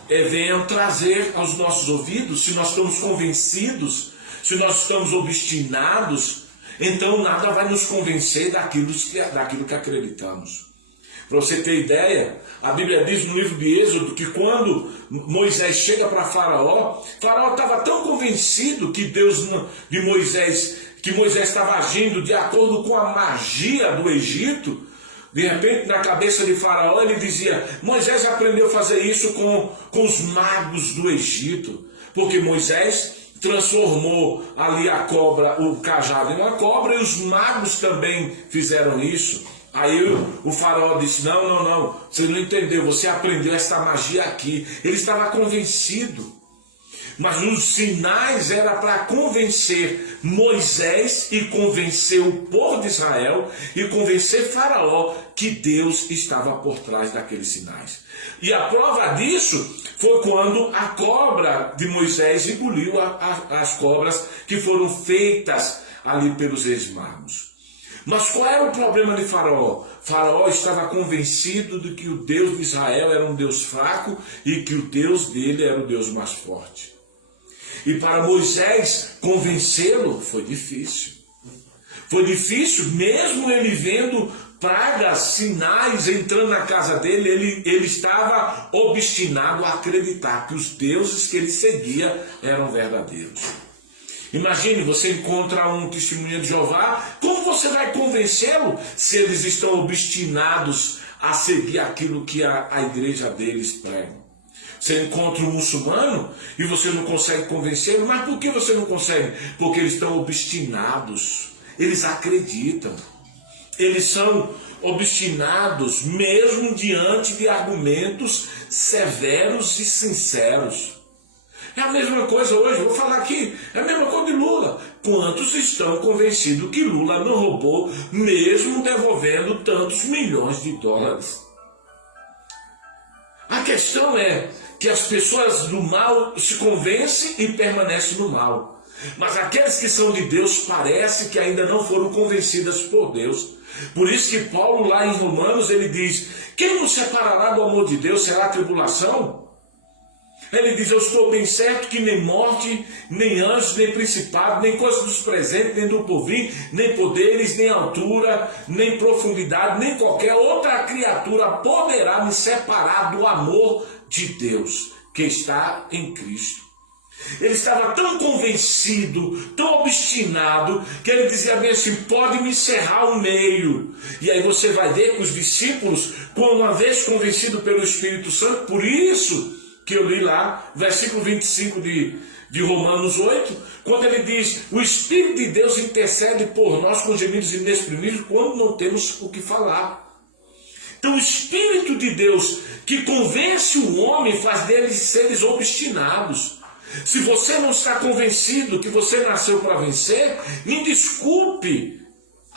venham trazer aos nossos ouvidos, se nós estamos convencidos, se nós estamos obstinados, então nada vai nos convencer daquilo que acreditamos. Para você ter ideia, a Bíblia diz no livro de Êxodo que quando Moisés chega para Faraó estava tão convencido que Moisés estava agindo de acordo com a magia do Egito. De repente, na cabeça de Faraó, ele dizia: Moisés aprendeu a fazer isso com os magos do Egito, porque Moisés transformou ali a cobra, o cajado em uma cobra, e os magos também fizeram isso. Aí o faraó disse: não, você não entendeu, você aprendeu esta magia aqui. Ele estava convencido, mas os sinais eram para convencer Moisés e convencer o povo de Israel e convencer Faraó que Deus estava por trás daqueles sinais. E a prova disso foi quando a cobra de Moisés engoliu as cobras que foram feitas ali pelos ex-magos. Mas qual era o problema de Faraó? Faraó estava convencido de que o Deus de Israel era um Deus fraco e que o Deus dele era o Deus mais forte. E para Moisés convencê-lo foi difícil. Foi difícil, mesmo ele vendo pragas, sinais entrando na casa dele, ele estava obstinado a acreditar que os deuses que ele seguia eram verdadeiros. Imagine, você encontra um testemunha de Jeová, como você vai convencê-lo se eles estão obstinados a seguir aquilo que a igreja deles prega? Você encontra um muçulmano e você não consegue convencê-lo, mas por que você não consegue? Porque eles estão obstinados, eles acreditam, eles são obstinados mesmo diante de argumentos severos e sinceros. É a mesma coisa hoje, vou falar aqui, é a mesma coisa de Lula. Quantos estão convencidos que Lula não roubou, mesmo devolvendo tantos milhões de dólares? A questão é que as pessoas do mal se convencem e permanecem no mal. Mas aqueles que são de Deus parece que ainda não foram convencidas por Deus. Por isso que Paulo lá em Romanos ele diz: quem nos separará do amor de Deus? Será a tribulação? Ele diz: eu estou bem certo que nem morte, nem anjos, nem principado, nem coisas dos presentes, nem do porvir, nem poderes, nem altura, nem profundidade, nem qualquer outra criatura poderá me separar do amor de Deus que está em Cristo. Ele estava tão convencido, tão obstinado, que ele dizia bem assim: pode me cerrar o meio. E aí você vai ver que os discípulos, uma vez convencidos pelo Espírito Santo, por isso que eu li lá, versículo 25 de Romanos 8, quando ele diz: o Espírito de Deus intercede por nós com gemidos inexprimíveis quando não temos o que falar. Então o Espírito de Deus que convence o homem faz deles seres obstinados. Se você não está convencido que você nasceu para vencer, me desculpe,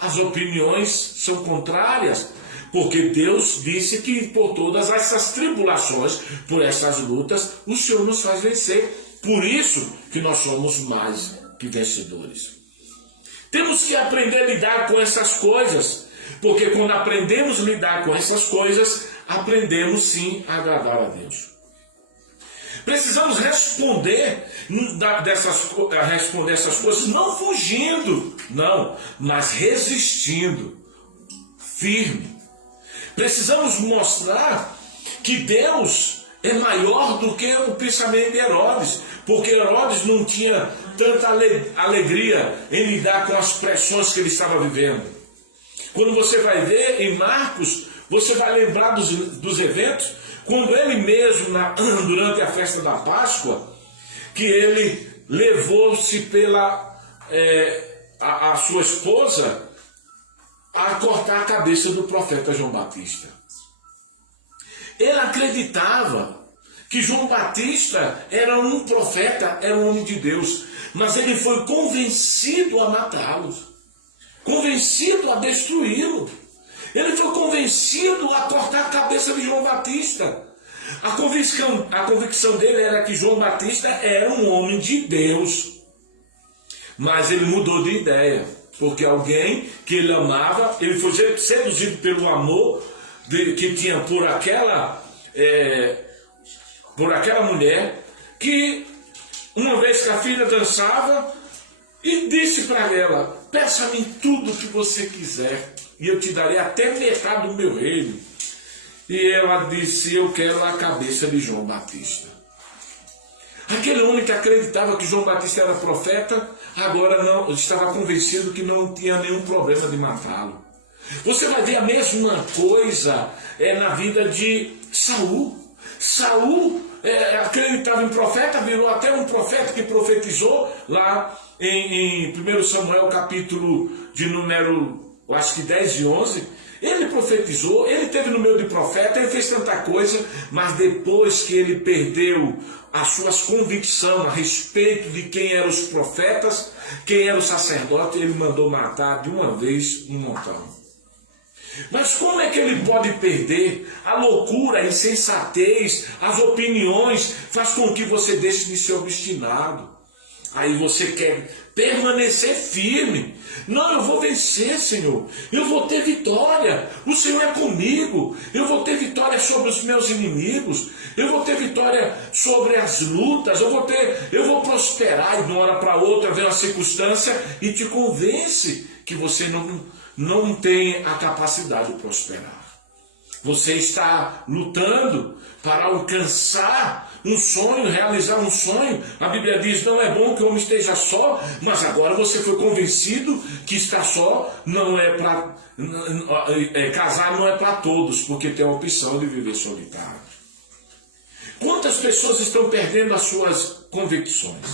as opiniões são contrárias, porque Deus disse que por todas essas tribulações, por essas lutas, o Senhor nos faz vencer. Por isso que nós somos mais que vencedores. Temos que aprender a lidar com essas coisas, porque quando aprendemos a lidar com essas coisas, aprendemos sim a agradar a Deus. Precisamos responder essas coisas não fugindo, não, mas resistindo, firme. Precisamos mostrar que Deus é maior do que o pensamento de Herodes, porque Herodes não tinha tanta alegria em lidar com as pressões que ele estava vivendo. Quando você vai ver em Marcos, você vai lembrar dos eventos, quando ele mesmo, durante a festa da Páscoa, que ele levou-se pela a sua esposa a cortar a cabeça do profeta João Batista. Ele acreditava que João Batista era um profeta, era um homem de Deus, mas ele foi convencido a matá-lo, convencido a destruí-lo. Ele foi convencido a cortar a cabeça de João Batista. A convicção dele era que João Batista era um homem de Deus. Mas ele mudou de ideia, porque alguém que ele amava, ele foi seduzido pelo amor que tinha por aquela mulher, que uma vez que a filha dançava, e disse para ela: peça-me tudo o que você quiser, e eu te darei até metade do meu reino. E ela disse: eu quero a cabeça de João Batista. Aquele homem que acreditava que João Batista era profeta, agora não estava convencido que não tinha nenhum problema de matá-lo. Você vai ver a mesma coisa na vida de Saul. Saul acreditava em profeta, virou até um profeta que profetizou lá em 1 Samuel, capítulo de número, acho que 10 e 11. Ele profetizou, ele teve no meio de profeta, ele fez tanta coisa, mas depois que ele perdeu as suas convicções a respeito de quem eram os profetas, quem era o sacerdote, ele mandou matar de uma vez um montão. Mas como é que ele pode perder? A loucura, a insensatez, as opiniões faz com que você deixe de ser obstinado. Aí você quer permanecer firme. Não, eu vou vencer, Senhor. Eu vou ter vitória. O Senhor é comigo. Eu vou ter vitória sobre os meus inimigos. Eu vou ter vitória sobre as lutas. Eu vou prosperar. E de uma hora para outra vem uma circunstância e te convence que você não tem a capacidade de prosperar. Você está lutando para alcançar um sonho, realizar um sonho. A Bíblia diz: não é bom que o homem esteja só, mas agora você foi convencido que estar só não é para... casar não é para todos, porque tem a opção de viver solitário. Quantas pessoas estão perdendo as suas convicções?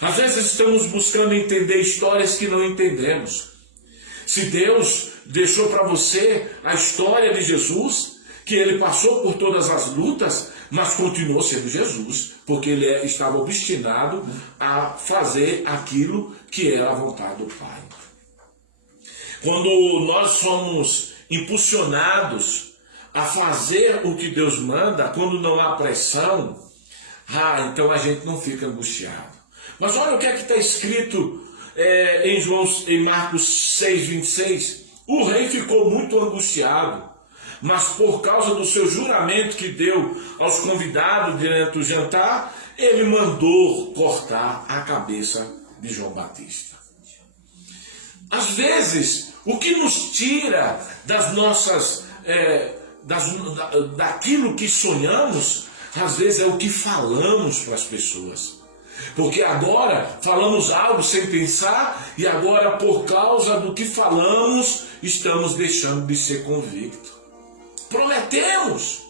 Às vezes estamos buscando entender histórias que não entendemos. Se Deus deixou para você a história de Jesus, que ele passou por todas as lutas, mas continuou sendo Jesus, porque ele estava obstinado a fazer aquilo que era a vontade do Pai. Quando nós somos impulsionados a fazer o que Deus manda, quando não há pressão, então a gente não fica angustiado. Mas olha o que é que está escrito em Marcos 6, 26. O rei ficou muito angustiado, mas por causa do seu juramento que deu aos convidados durante o jantar, ele mandou cortar a cabeça de João Batista. Às vezes, o que nos tira das nossas, daquilo que sonhamos, às vezes é o que falamos para as pessoas. Porque agora falamos algo sem pensar e agora por causa do que falamos estamos deixando de ser convictos. Prometemos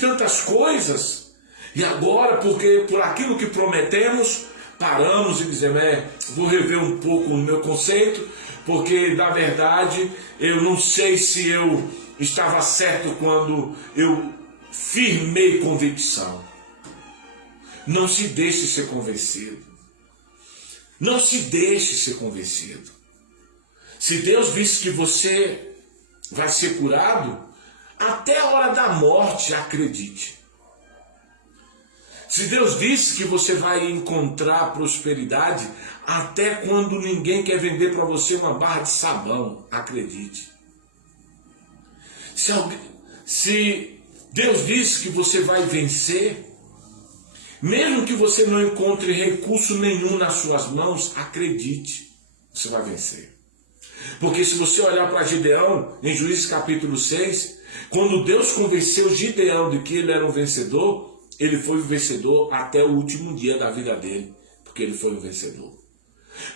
tantas coisas e agora porque por aquilo que prometemos paramos e dizemos, vou rever um pouco o meu conceito, porque na verdade eu não sei se eu estava certo quando eu firmei convicção. Não se deixe ser convencido. Não se deixe ser convencido. Se Deus disse que você vai ser curado, até a hora da morte acredite. Se Deus disse que você vai encontrar prosperidade, até quando ninguém quer vender para você uma barra de sabão, acredite. Se Deus disse que você vai vencer, mesmo que você não encontre recurso nenhum nas suas mãos, acredite, você vai vencer. Porque se você olhar para Gideão, em Juízes capítulo 6, quando Deus convenceu Gideão de que ele era um vencedor, ele foi um vencedor até o último dia da vida dele, porque ele foi um vencedor.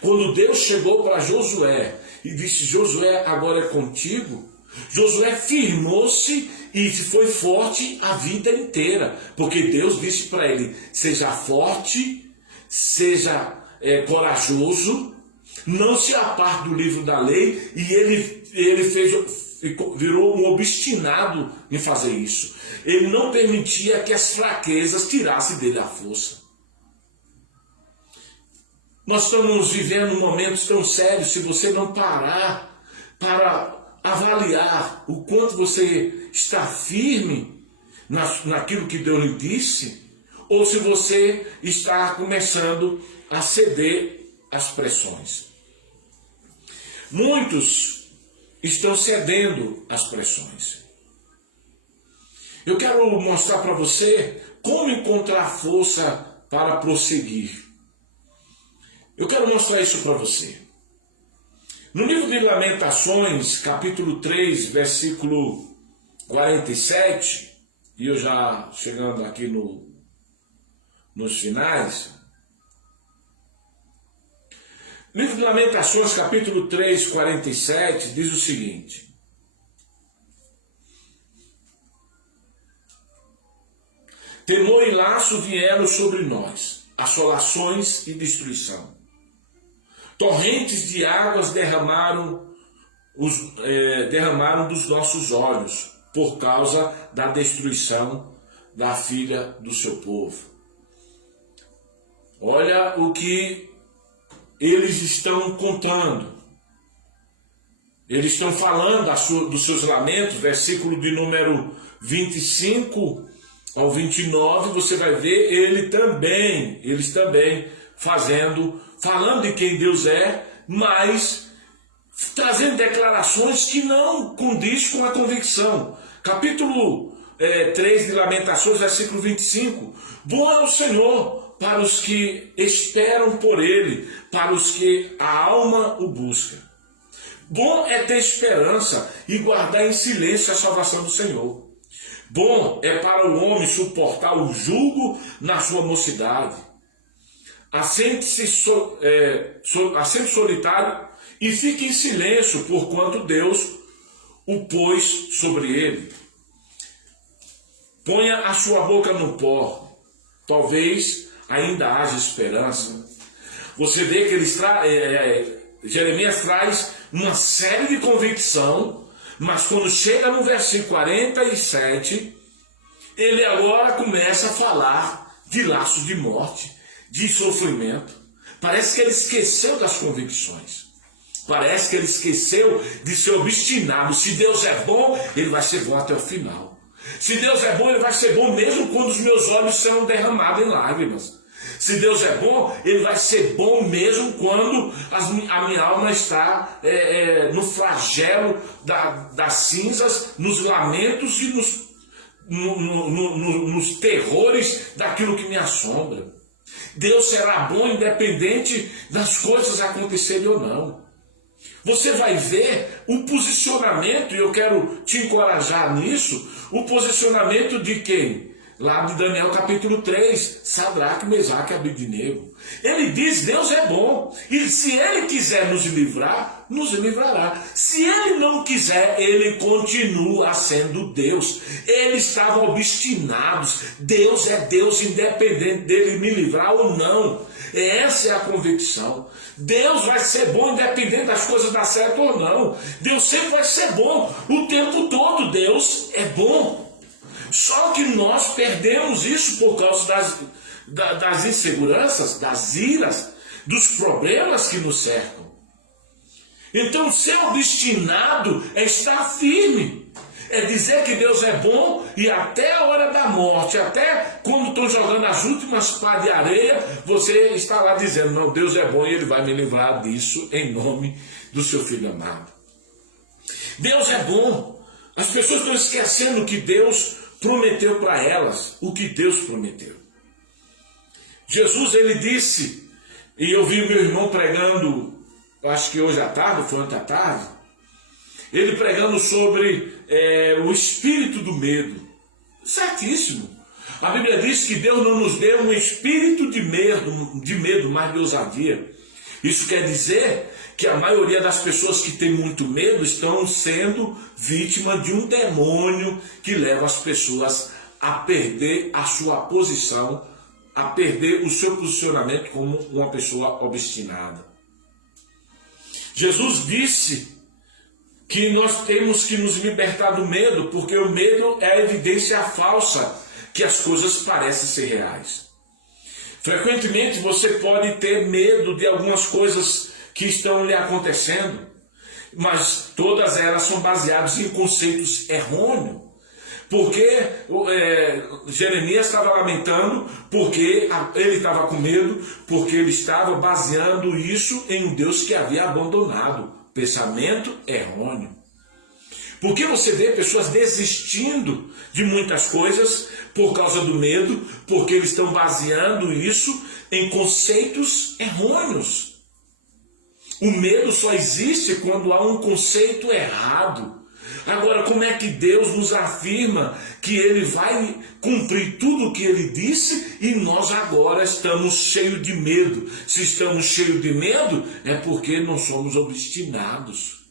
Quando Deus chegou para Josué e disse, Josué, agora é contigo, Josué firmou-se e foi forte a vida inteira, porque Deus disse para ele, seja forte, seja corajoso, não se aparte do livro da lei, e ele virou um obstinado em fazer isso. Ele não permitia que as fraquezas tirassem dele a força. Nós estamos vivendo momentos tão sérios, se você não parar para avaliar o quanto você está firme naquilo que Deus lhe disse, ou se você está começando a ceder às pressões. Muitos estão cedendo às pressões. Eu quero mostrar para você como encontrar força para prosseguir. Eu quero mostrar isso para você. No livro de Lamentações, capítulo 3, versículo 47, e eu já chegando aqui nos finais. No livro de Lamentações, capítulo 3, 47, diz o seguinte: temor e laço vieram sobre nós, assolações e destruição. Torrentes de águas derramaram dos nossos olhos, por causa da destruição da filha do seu povo. Olha o que eles estão contando. Eles estão falando dos seus lamentos, versículo de número 25 ao 29, você vai ver eles também falando de quem Deus é, mas trazendo declarações que não condiz com a convicção. Capítulo 3 de Lamentações, versículo 25. Bom é o Senhor para os que esperam por Ele, para os que a alma o busca. Bom é ter esperança e guardar em silêncio a salvação do Senhor. Bom é para o homem suportar o jugo na sua mocidade. Assente-se solitário e fique em silêncio, porquanto Deus o pôs sobre ele. Ponha a sua boca no pó, talvez ainda haja esperança. Você vê que Jeremias traz uma série de convicção, mas quando chega no versículo 47, ele agora começa a falar de laços de morte, de sofrimento. Parece que ele esqueceu das convicções. Parece que ele esqueceu de ser obstinado. Se Deus é bom, ele vai ser bom até o final. Se Deus é bom, ele vai ser bom mesmo quando os meus olhos serão derramados em lágrimas. Se Deus é bom, Ele vai ser bom mesmo quando a minha alma está no flagelo das cinzas, nos lamentos e nos terrores daquilo que me assombra. Deus será bom independente das coisas acontecerem ou não. Você vai ver o posicionamento, e eu quero te encorajar nisso, o posicionamento de quem? Lá de Daniel capítulo 3, Sadraque, Mesaque e Abednego. Ele diz: Deus é bom, e se Ele quiser nos livrar, nos livrará. Se Ele não quiser, Ele continua sendo Deus. Eles estavam obstinados. Deus é Deus, independente dele me livrar ou não. Essa é a convicção. Deus vai ser bom independente das coisas dar certo ou não. Deus sempre vai ser bom o tempo todo. Deus é bom. Só que nós perdemos isso por causa das inseguranças, das iras, dos problemas que nos cercam. Então, ser obstinado é estar firme. É dizer que Deus é bom e até a hora da morte, até quando estão jogando as últimas pás de areia, você está lá dizendo: não, Deus é bom e Ele vai me livrar disso em nome do seu Filho amado. Deus é bom. As pessoas estão esquecendo que Deus prometeu para elas o que Deus prometeu. Jesus, ele disse, e eu vi o meu irmão pregando, acho que hoje à tarde, foi ontem à tarde, ele pregando sobre o espírito do medo. Certíssimo. A Bíblia diz que Deus não nos deu um espírito de medo, mas de ousadia. Isso quer dizer que a maioria das pessoas que tem muito medo estão sendo vítima de um demônio que leva as pessoas a perder a sua posição, a perder o seu posicionamento como uma pessoa obstinada. Jesus disse que nós temos que nos libertar do medo, porque o medo é a evidência falsa que as coisas parecem ser reais. Frequentemente você pode ter medo de algumas coisas que estão lhe acontecendo, mas todas elas são baseadas em conceitos errôneos. Porque Jeremias estava lamentando, porque ele estava com medo, porque ele estava baseando isso em um Deus que havia abandonado. Pensamento errôneo. Porque você vê pessoas desistindo de muitas coisas por causa do medo, porque eles estão baseando isso em conceitos errôneos. O medo só existe quando há um conceito errado. Agora, como é que Deus nos afirma que Ele vai cumprir tudo o que Ele disse e nós agora estamos cheios de medo? Se estamos cheios de medo, é porque não somos obstinados.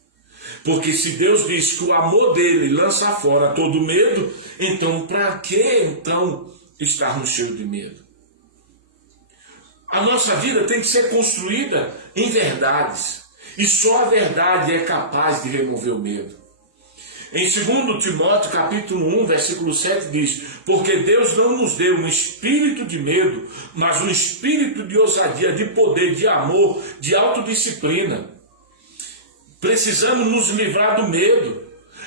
Porque se Deus diz que o amor dele lança fora todo medo, então para que então estarmos cheios de medo? A nossa vida tem que ser construída em verdades. E só a verdade é capaz de remover o medo. Em 2 Timóteo capítulo 1, versículo 7 diz: porque Deus não nos deu um espírito de medo, mas um espírito de ousadia, de poder, de amor, de autodisciplina. Precisamos nos livrar do medo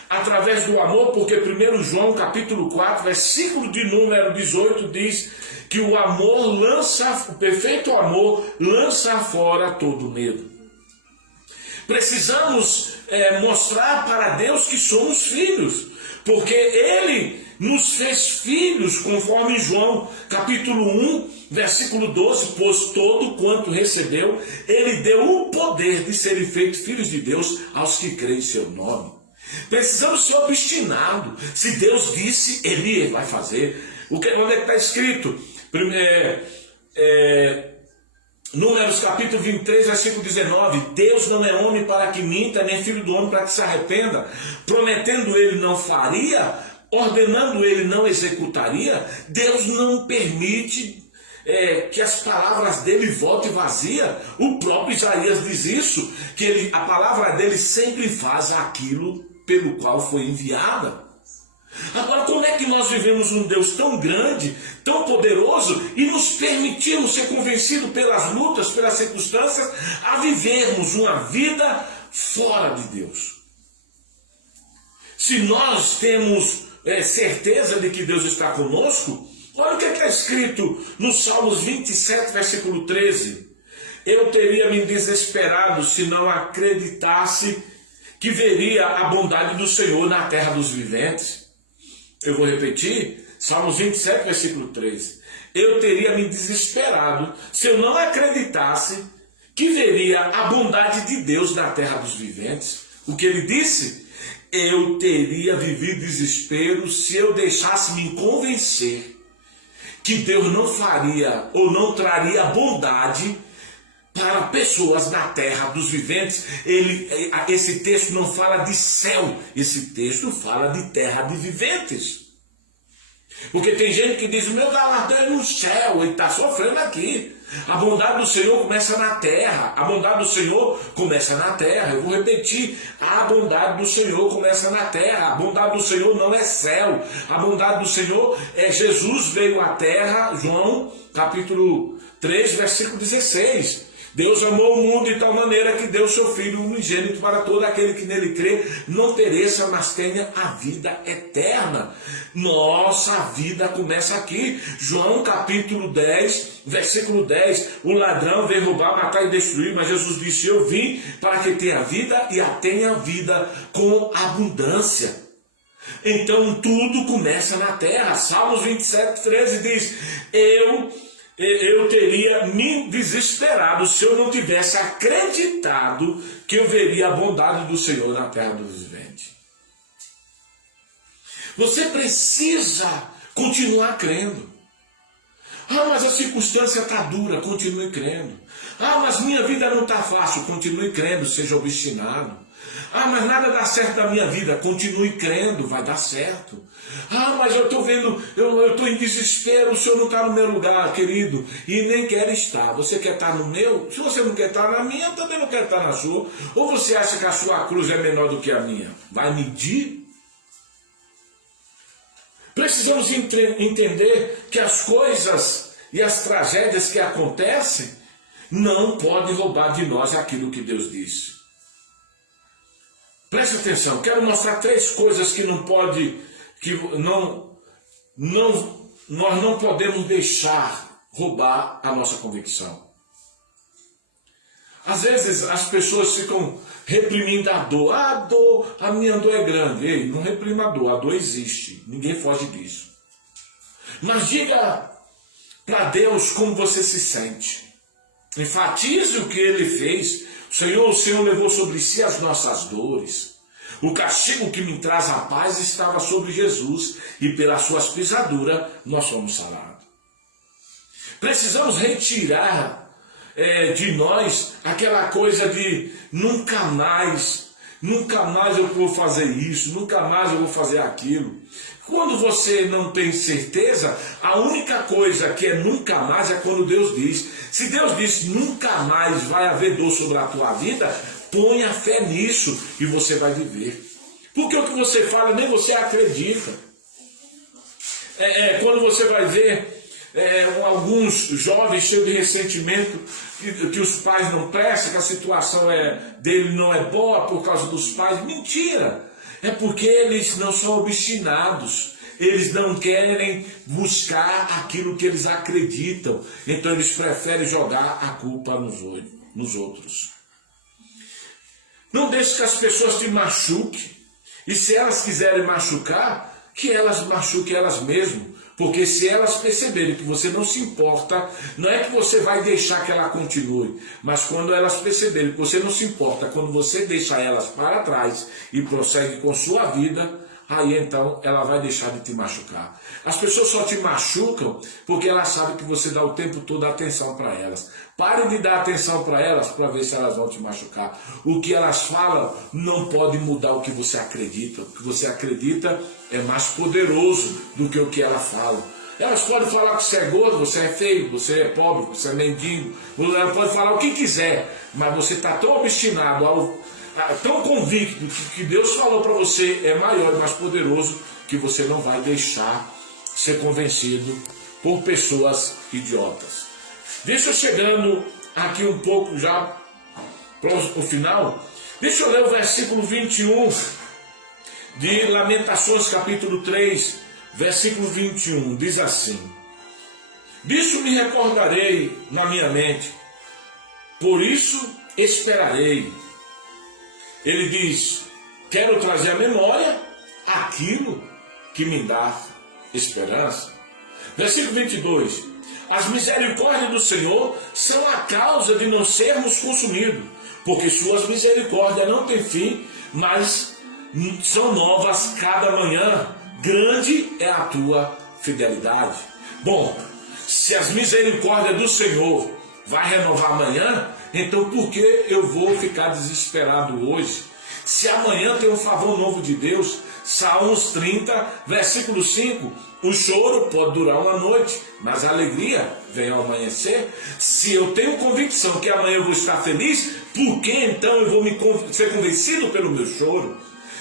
através do amor, porque 1 João capítulo 4, versículo de número 18 diz que o amor o perfeito amor lança fora todo medo. Precisamos mostrar para Deus que somos filhos, porque Ele nos fez filhos, conforme João capítulo 1, versículo 12, pois todo quanto recebeu, Ele deu o poder de serem feitos filhos de Deus aos que creem em seu nome. Precisamos ser obstinados. Se Deus disse, Ele vai fazer. Onde é que está escrito? Números capítulo 23, versículo 19. Deus não é homem para que minta, nem filho do homem para que se arrependa. Prometendo Ele não faria, ordenando Ele não executaria. Deus não permite que as palavras dele voltem vazia. O próprio Isaías diz isso, que a palavra dele sempre faz aquilo pelo qual foi enviada. Agora, como é que nós vivemos um Deus tão grande, tão poderoso, e nos permitimos ser convencidos pelas lutas, pelas circunstâncias, a vivermos uma vida fora de Deus? Se nós temos certeza de que Deus está conosco, Olha o que está escrito no Salmos 27, versículo 13. Eu teria me desesperado se não acreditasse que veria a bondade do Senhor na terra dos viventes. Eu vou repetir, Salmos 27, versículo 13. Eu teria me desesperado se eu não acreditasse que veria a bondade de Deus na terra dos viventes. O que ele disse? Eu teria vivido desespero se eu deixasse me convencer que Deus não faria ou não traria bondade para pessoas na terra dos viventes. Esse texto não fala de céu, esse texto fala de terra de viventes. Porque tem gente que diz, o meu galardão é no céu, ele está sofrendo aqui. A bondade do Senhor começa na terra, a bondade do Senhor começa na terra. Eu vou repetir, a bondade do Senhor começa na terra, a bondade do Senhor não é céu, a bondade do Senhor é Jesus veio à terra, João capítulo 3, versículo 16. Deus amou o mundo de tal maneira que deu seu Filho unigênito para todo aquele que nele crê, não pereça, mas tenha a vida eterna. Nossa vida começa aqui. João capítulo 10, versículo 10. O ladrão veio roubar, matar e destruir, mas Jesus disse, eu vim para que tenha vida e a tenha vida com abundância. Então tudo começa na terra. Salmos 27, 13 diz, eu teria me desesperado se eu não tivesse acreditado que eu veria a bondade do Senhor na terra dos viventes. Você precisa continuar crendo. Ah, mas a circunstância está dura, continue crendo. Ah, mas minha vida não está fácil, continue crendo, seja obstinado. Ah, mas nada dá certo na minha vida, continue crendo, vai dar certo. Ah, mas eu estou vendo, eu estou em desespero, o Senhor não está no meu lugar, querido, e nem quer estar. Você quer estar no meu? Se você não quer estar na minha, eu também não quero estar na sua. Ou você acha que a sua cruz é menor do que a minha? Vai medir? Precisamos entender que as coisas e as tragédias que acontecem não podem roubar de nós aquilo que Deus disse. Preste atenção, quero mostrar 3 coisas que nós não podemos deixar roubar a nossa convicção. Às vezes as pessoas ficam reprimindo a dor. A minha dor é grande. Ei, não reprima a dor existe, ninguém foge disso. Mas diga para Deus como você se sente. Enfatize o que Ele fez. O Senhor levou sobre si as nossas dores. O castigo que me traz a paz estava sobre Jesus, e pelas suas pisaduras nós somos sarados. Precisamos retirar de nós aquela coisa de nunca mais eu vou fazer isso, nunca mais eu vou fazer aquilo. Quando você não tem certeza, a única coisa que é nunca mais é quando Deus diz. Se Deus diz nunca mais vai haver dor sobre a tua vida, ponha fé nisso e você vai viver. Porque o que você fala nem você acredita. Quando você vai ver alguns jovens cheios de ressentimento, que os pais não prestam, que a situação dele não é boa por causa dos pais. Mentira! É porque eles não são obstinados. Eles não querem buscar aquilo que eles acreditam. Então eles preferem jogar a culpa nos outros. Não deixe que as pessoas te machuquem. E se elas quiserem machucar, que elas machuquem elas mesmas. Porque se elas perceberem que você não se importa, não é que você vai deixar que ela continue, mas quando elas perceberem que você não se importa, quando você deixa elas para trás e prossegue com sua vida, aí então ela vai deixar de te machucar. As pessoas só te machucam porque elas sabem que você dá o tempo todo atenção para elas. Pare de dar atenção para elas para ver se elas vão te machucar. O que elas falam não pode mudar o que você acredita. O que você acredita é mais poderoso do que o que elas falam. Elas podem falar que você é gordo, você é feio, você é pobre, você é mendigo. Elas podem falar o que quiser, mas você está tão obstinado, tão convicto que Deus falou para você é maior e mais poderoso, que você não vai deixar ser convencido por pessoas idiotas. Deixa eu chegando aqui um pouco já para o final. Deixa eu ler o versículo 21 de Lamentações capítulo 3, versículo 21. Diz assim: Disso me recordarei na minha mente, por isso esperarei. Ele diz, quero trazer à memória aquilo que me dá esperança. Versículo 22. As misericórdias do Senhor são a causa de não sermos consumidos, porque suas misericórdias não têm fim, mas são novas cada manhã. Grande é a tua fidelidade. Bom, se as misericórdias do Senhor vai renovar amanhã, então por que eu vou ficar desesperado hoje? Se amanhã tem um favor novo de Deus, Salmos 30, versículo 5, o choro pode durar uma noite, mas a alegria vem ao amanhecer. Se eu tenho convicção que amanhã eu vou estar feliz, por que então eu vou ser convencido pelo meu choro?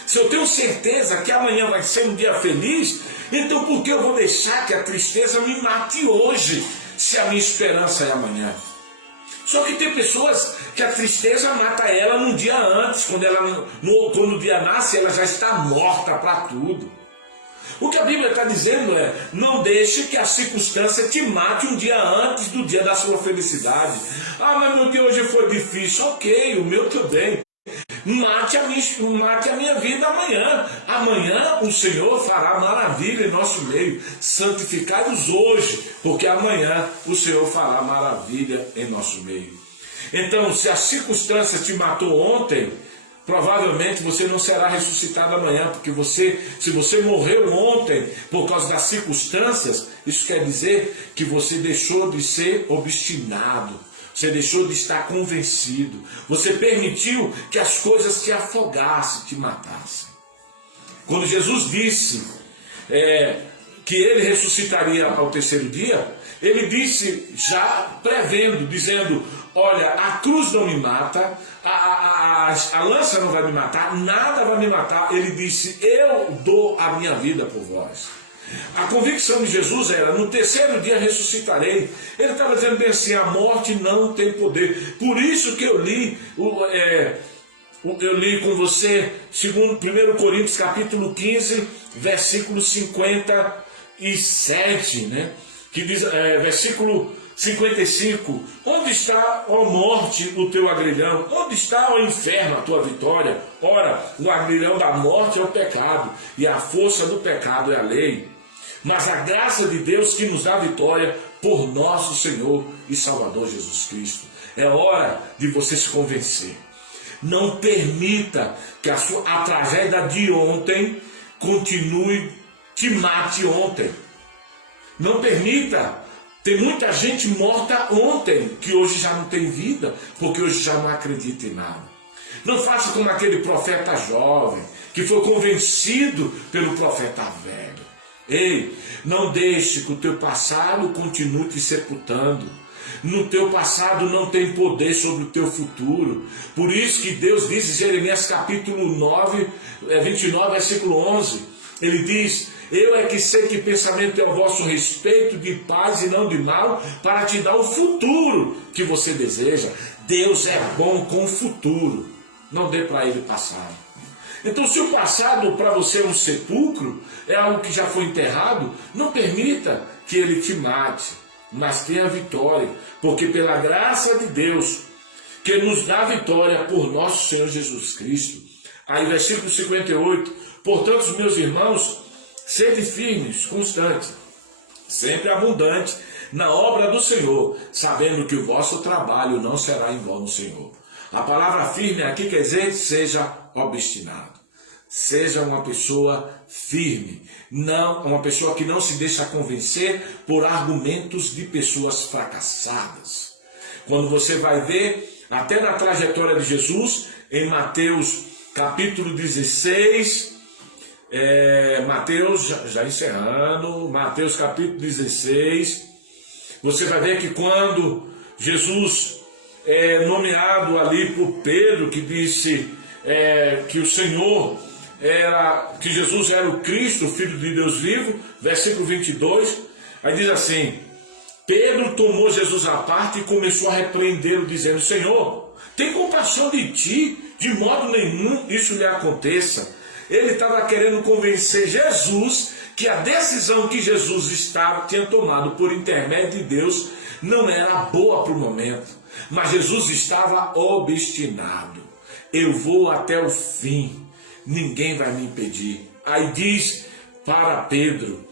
Se eu tenho certeza que amanhã vai ser um dia feliz, então por que eu vou deixar que a tristeza me mate hoje, se a minha esperança é amanhã? Só que tem pessoas que a tristeza mata ela num dia antes, quando o dia nasce, ela já está morta para tudo. O que a Bíblia está dizendo é, não deixe que a circunstância te mate um dia antes do dia da sua felicidade. Ah, mas meu dia hoje foi difícil. Ok, o meu também. Mate a minha vida amanhã. Amanhã o Senhor fará maravilha em nosso meio. Santificai-vos hoje, porque amanhã o Senhor fará maravilha em nosso meio. Então, se a circunstância te matou ontem, provavelmente você não será ressuscitado amanhã, porque se você morreu ontem por causa das circunstâncias, isso quer dizer que você deixou de ser obstinado. Você deixou de estar convencido. Você permitiu que as coisas te afogassem, te matassem. Quando Jesus disse que ele ressuscitaria ao terceiro dia, ele disse já prevendo, dizendo, olha, a cruz não me mata, a lança não vai me matar, nada vai me matar. Ele disse, eu dou a minha vida por vós. A convicção de Jesus era, no terceiro dia ressuscitarei. Ele estava dizendo bem assim, a morte não tem poder. Por isso que eu li com você, segundo 1 Coríntios capítulo 15, versículo 57, né? Que diz, versículo 55, onde está, ó morte, o teu agrilhão? Onde está, ó inferno, a tua vitória? Ora, o agrilhão da morte é o pecado, e a força do pecado é a lei. Mas a graça de Deus que nos dá vitória por nosso Senhor e Salvador Jesus Cristo. É hora de você se convencer. Não permita que a tragédia de ontem te mate ontem. Não permita. Tem muita gente morta ontem, que hoje já não tem vida, porque hoje já não acredita em nada. Não faça como aquele profeta jovem, que foi convencido pelo profeta velho. Ei, não deixe que o teu passado continue te sepultando. No teu passado não tem poder sobre o teu futuro. Por isso que Deus diz em Jeremias capítulo 29, versículo 11. Ele diz, eu é que sei que pensamento é o vosso respeito, de paz e não de mal, para te dar o futuro que você deseja. Deus é bom com o futuro. Não dê para ele passado. Então, se o passado para você é um sepulcro, é algo que já foi enterrado, não permita que ele te mate, mas tenha vitória, porque pela graça de Deus, que nos dá vitória por nosso Senhor Jesus Cristo. Aí, versículo 58, portanto, meus irmãos, sede firmes, constantes, sempre abundantes na obra do Senhor, sabendo que o vosso trabalho não será em vão no Senhor. A palavra firme aqui quer dizer, seja obstinado. Seja uma pessoa firme, não uma pessoa que não se deixa convencer por argumentos de pessoas fracassadas. Quando você vai ver, até na trajetória de Jesus, em Mateus capítulo 16, Mateus, já encerrando, Mateus capítulo 16, você vai ver que quando Jesus é nomeado ali por Pedro, que disse que o Senhor que Jesus era o Cristo, o Filho de Deus vivo, versículo 22, aí diz assim, Pedro tomou Jesus à parte e começou a repreendê-lo, dizendo, Senhor, tem compaixão de ti, de modo nenhum isso lhe aconteça. Ele estava querendo convencer Jesus que a decisão que Jesus tinha tomado por intermédio de Deus não era boa para o momento, mas Jesus estava obstinado. Eu vou até o fim, ninguém vai me impedir. Aí diz para Pedro,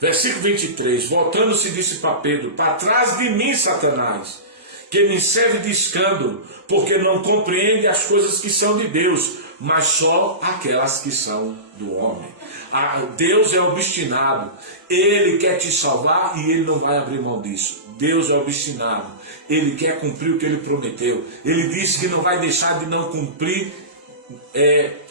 versículo 23, voltando-se disse para Pedro, para trás de mim, Satanás, que me serve de escândalo, porque não compreende as coisas que são de Deus, mas só aquelas que são do homem. Deus é obstinado, Ele quer te salvar e Ele não vai abrir mão disso. Deus é obstinado, Ele quer cumprir o que Ele prometeu. Ele disse que não vai deixar de não cumprir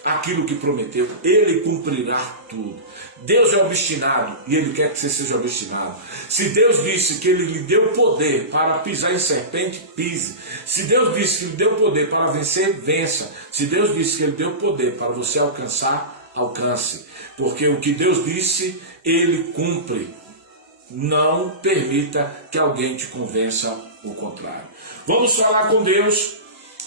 aquilo que prometeu. Ele cumprirá tudo. Deus é obstinado e Ele quer que você seja obstinado. Se Deus disse que Ele lhe deu poder para pisar em serpente, pise. Se Deus disse que Ele deu poder para vencer, vença. Se Deus disse que Ele deu poder para você alcançar, alcance. Porque o que Deus disse, Ele cumpre. Não permita que alguém te convença o contrário. Vamos falar com Deus,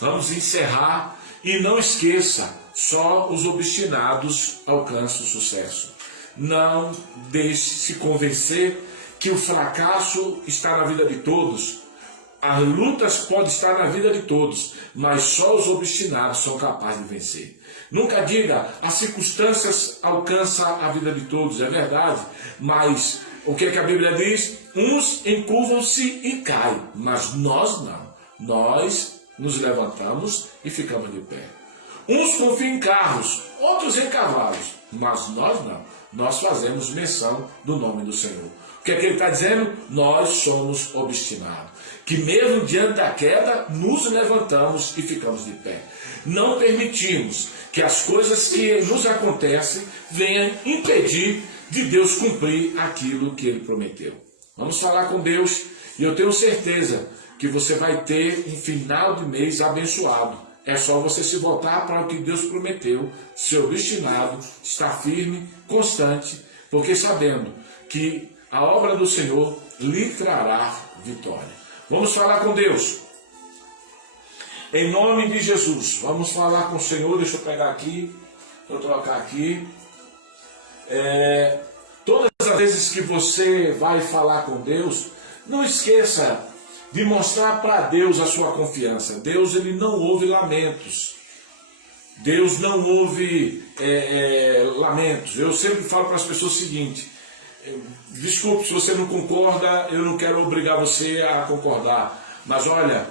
vamos encerrar e não esqueça, só os obstinados alcançam o sucesso. Não deixe se convencer que o fracasso está na vida de todos. As lutas podem estar na vida de todos, mas só os obstinados são capazes de vencer. Nunca diga, as circunstâncias alcançam a vida de todos, é verdade, mas o que a Bíblia diz? Uns encurvam-se e caem, mas nós não. Nós nos levantamos e ficamos de pé. Uns confiam em carros, outros em cavalos, mas nós não. Nós fazemos menção do nome do Senhor. O que ele está dizendo? Nós somos obstinados. Que mesmo diante da queda, nos levantamos e ficamos de pé. Não permitimos que as coisas que nos acontecem venham impedir de Deus cumprir aquilo que Ele prometeu. Vamos falar com Deus e eu tenho certeza que você vai ter um final de mês abençoado. É só você se voltar para o que Deus prometeu, ser obstinado, estar firme, constante, porque sabendo que a obra do Senhor lhe trará vitória. Vamos falar com Deus. Em nome de Jesus, vamos falar com o Senhor. Deixa eu pegar aqui, vou trocar aqui. Todas as vezes que você vai falar com Deus, não esqueça de mostrar para Deus a sua confiança. Deus, Ele não ouve lamentos. Deus não ouve lamentos. Eu sempre falo para as pessoas o seguinte: desculpe se você não concorda, eu não quero obrigar você a concordar, mas olha,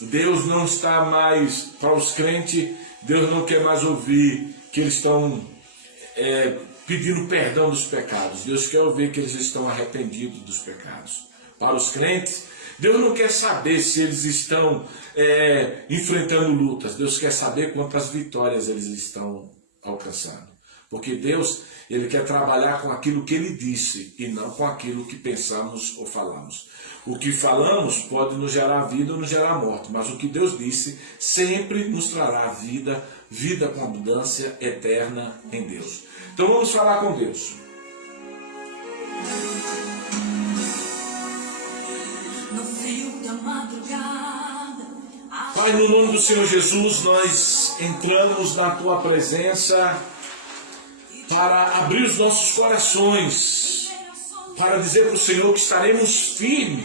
Deus não está mais, para os crentes, Deus não quer mais ouvir que eles estão pedindo perdão dos pecados. Deus quer ouvir que eles estão arrependidos dos pecados. Para os crentes, Deus não quer saber se eles estão enfrentando lutas. Deus quer saber quantas vitórias eles estão alcançando. Porque Deus, Ele quer trabalhar com aquilo que Ele disse e não com aquilo que pensamos ou falamos. O que falamos pode nos gerar vida ou nos gerar morte, mas o que Deus disse sempre nos trará vida, vida com abundância eterna em Deus. Então vamos falar com Deus. Pai, no nome do Senhor Jesus, nós entramos na Tua presença para abrir os nossos corações, para dizer para o Senhor que estaremos firmes,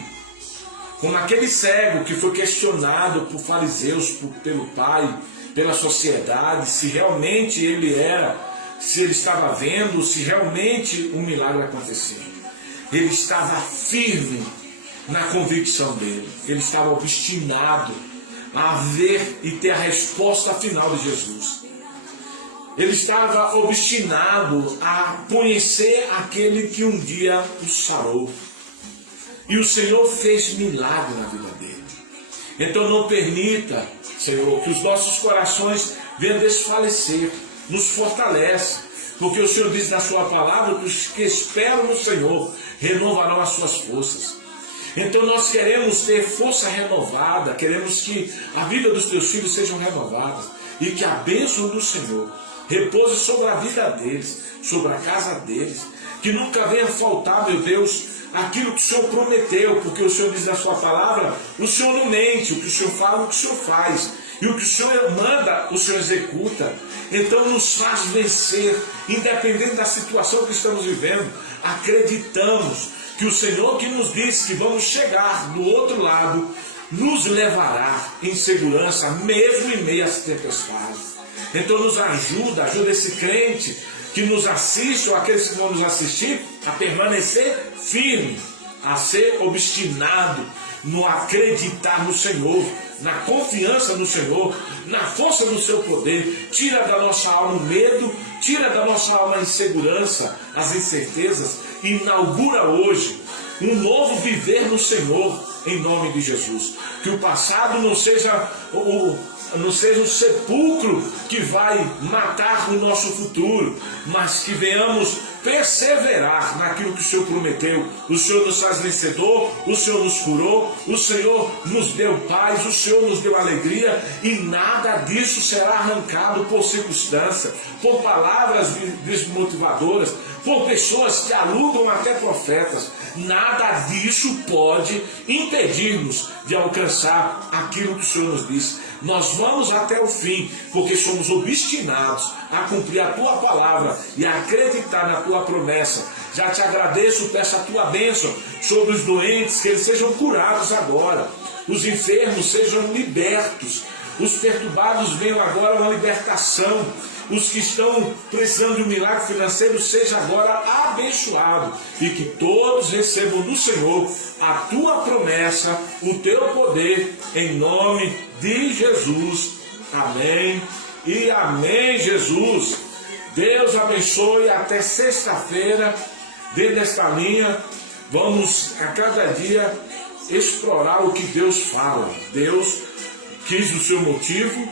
como aquele cego que foi questionado por fariseus, pelo Pai, pela sociedade, se realmente ele era, se ele estava vendo, se realmente um milagre acontecia. Ele estava firme na convicção dele, ele estava obstinado a ver e ter a resposta final de Jesus. Ele estava obstinado a conhecer aquele que um dia o sarou. E o Senhor fez milagre na vida dele. Então não permita, Senhor, que os nossos corações venham desfalecer. Nos fortalece. Porque o Senhor diz na sua palavra que os que esperam no Senhor renovarão as suas forças. Então nós queremos ter força renovada. Queremos que a vida dos teus filhos sejam renovadas. E que a bênção do Senhor repouse sobre a vida deles, sobre a casa deles, que nunca venha faltar, meu Deus, aquilo que o Senhor prometeu, porque o Senhor diz na sua palavra, o Senhor não mente, o que o Senhor fala, o que o Senhor faz, E o que o Senhor manda, o Senhor executa. Então nos faz vencer, independente da situação que estamos vivendo. Acreditamos que o Senhor que nos disse que vamos chegar do outro lado, nos levará em segurança, mesmo em meio às tempestades. Então nos ajuda esse crente que nos assiste, ou aqueles que vão nos assistir, a permanecer firme, a ser obstinado no acreditar no Senhor, na confiança no Senhor, na força do seu poder. Tira da nossa alma o medo, tira da nossa alma a insegurança, as incertezas, e inaugura hoje um novo viver no Senhor, em nome de Jesus. Que o passado não seja um sepulcro que vai matar o nosso futuro, mas que venhamos perseverar naquilo que o Senhor prometeu. O Senhor nos faz vencedor, o Senhor nos curou, o Senhor nos deu paz, o Senhor nos deu alegria, e nada disso será arrancado por circunstância, por palavras desmotivadoras, por pessoas que alugam até profetas. Nada disso pode impedir-nos de alcançar aquilo que o Senhor nos disse. Nós vamos até o fim, porque somos obstinados a cumprir a tua palavra e a acreditar na tua promessa. Já te agradeço, peço a tua bênção sobre os doentes, que eles sejam curados agora, os enfermos sejam libertos, os perturbados venham agora uma libertação, os que estão precisando de um milagre financeiro seja agora abençoado, e que todos recebam do Senhor a tua promessa, o teu poder, em nome de Jesus. Amém e amém, Jesus. Deus abençoe. Até sexta-feira, dentro desta linha, vamos a cada dia explorar o que Deus fala. Deus quis o seu motivo.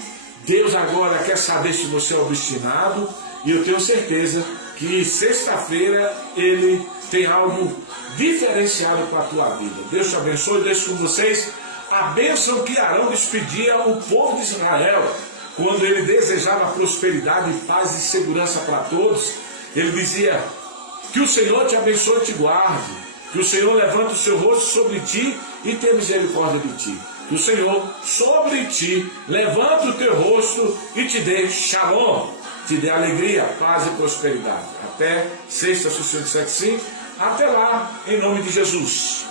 Deus agora quer saber se você é obstinado, e eu tenho certeza que sexta-feira Ele tem algo diferenciado para a tua vida. Deus te abençoe. Deixo com vocês a bênção que Arão despedia o povo de Israel, quando ele desejava prosperidade, paz e segurança para todos. Ele dizia: que o Senhor te abençoe e te guarde, que o Senhor levante o seu rosto sobre ti e tenha misericórdia de ti. Que o Senhor sobre ti levante o teu rosto e te dê shalom, te dê alegria, paz e prosperidade. Até sexta, se o Senhor disser que sim. Até lá, em nome de Jesus.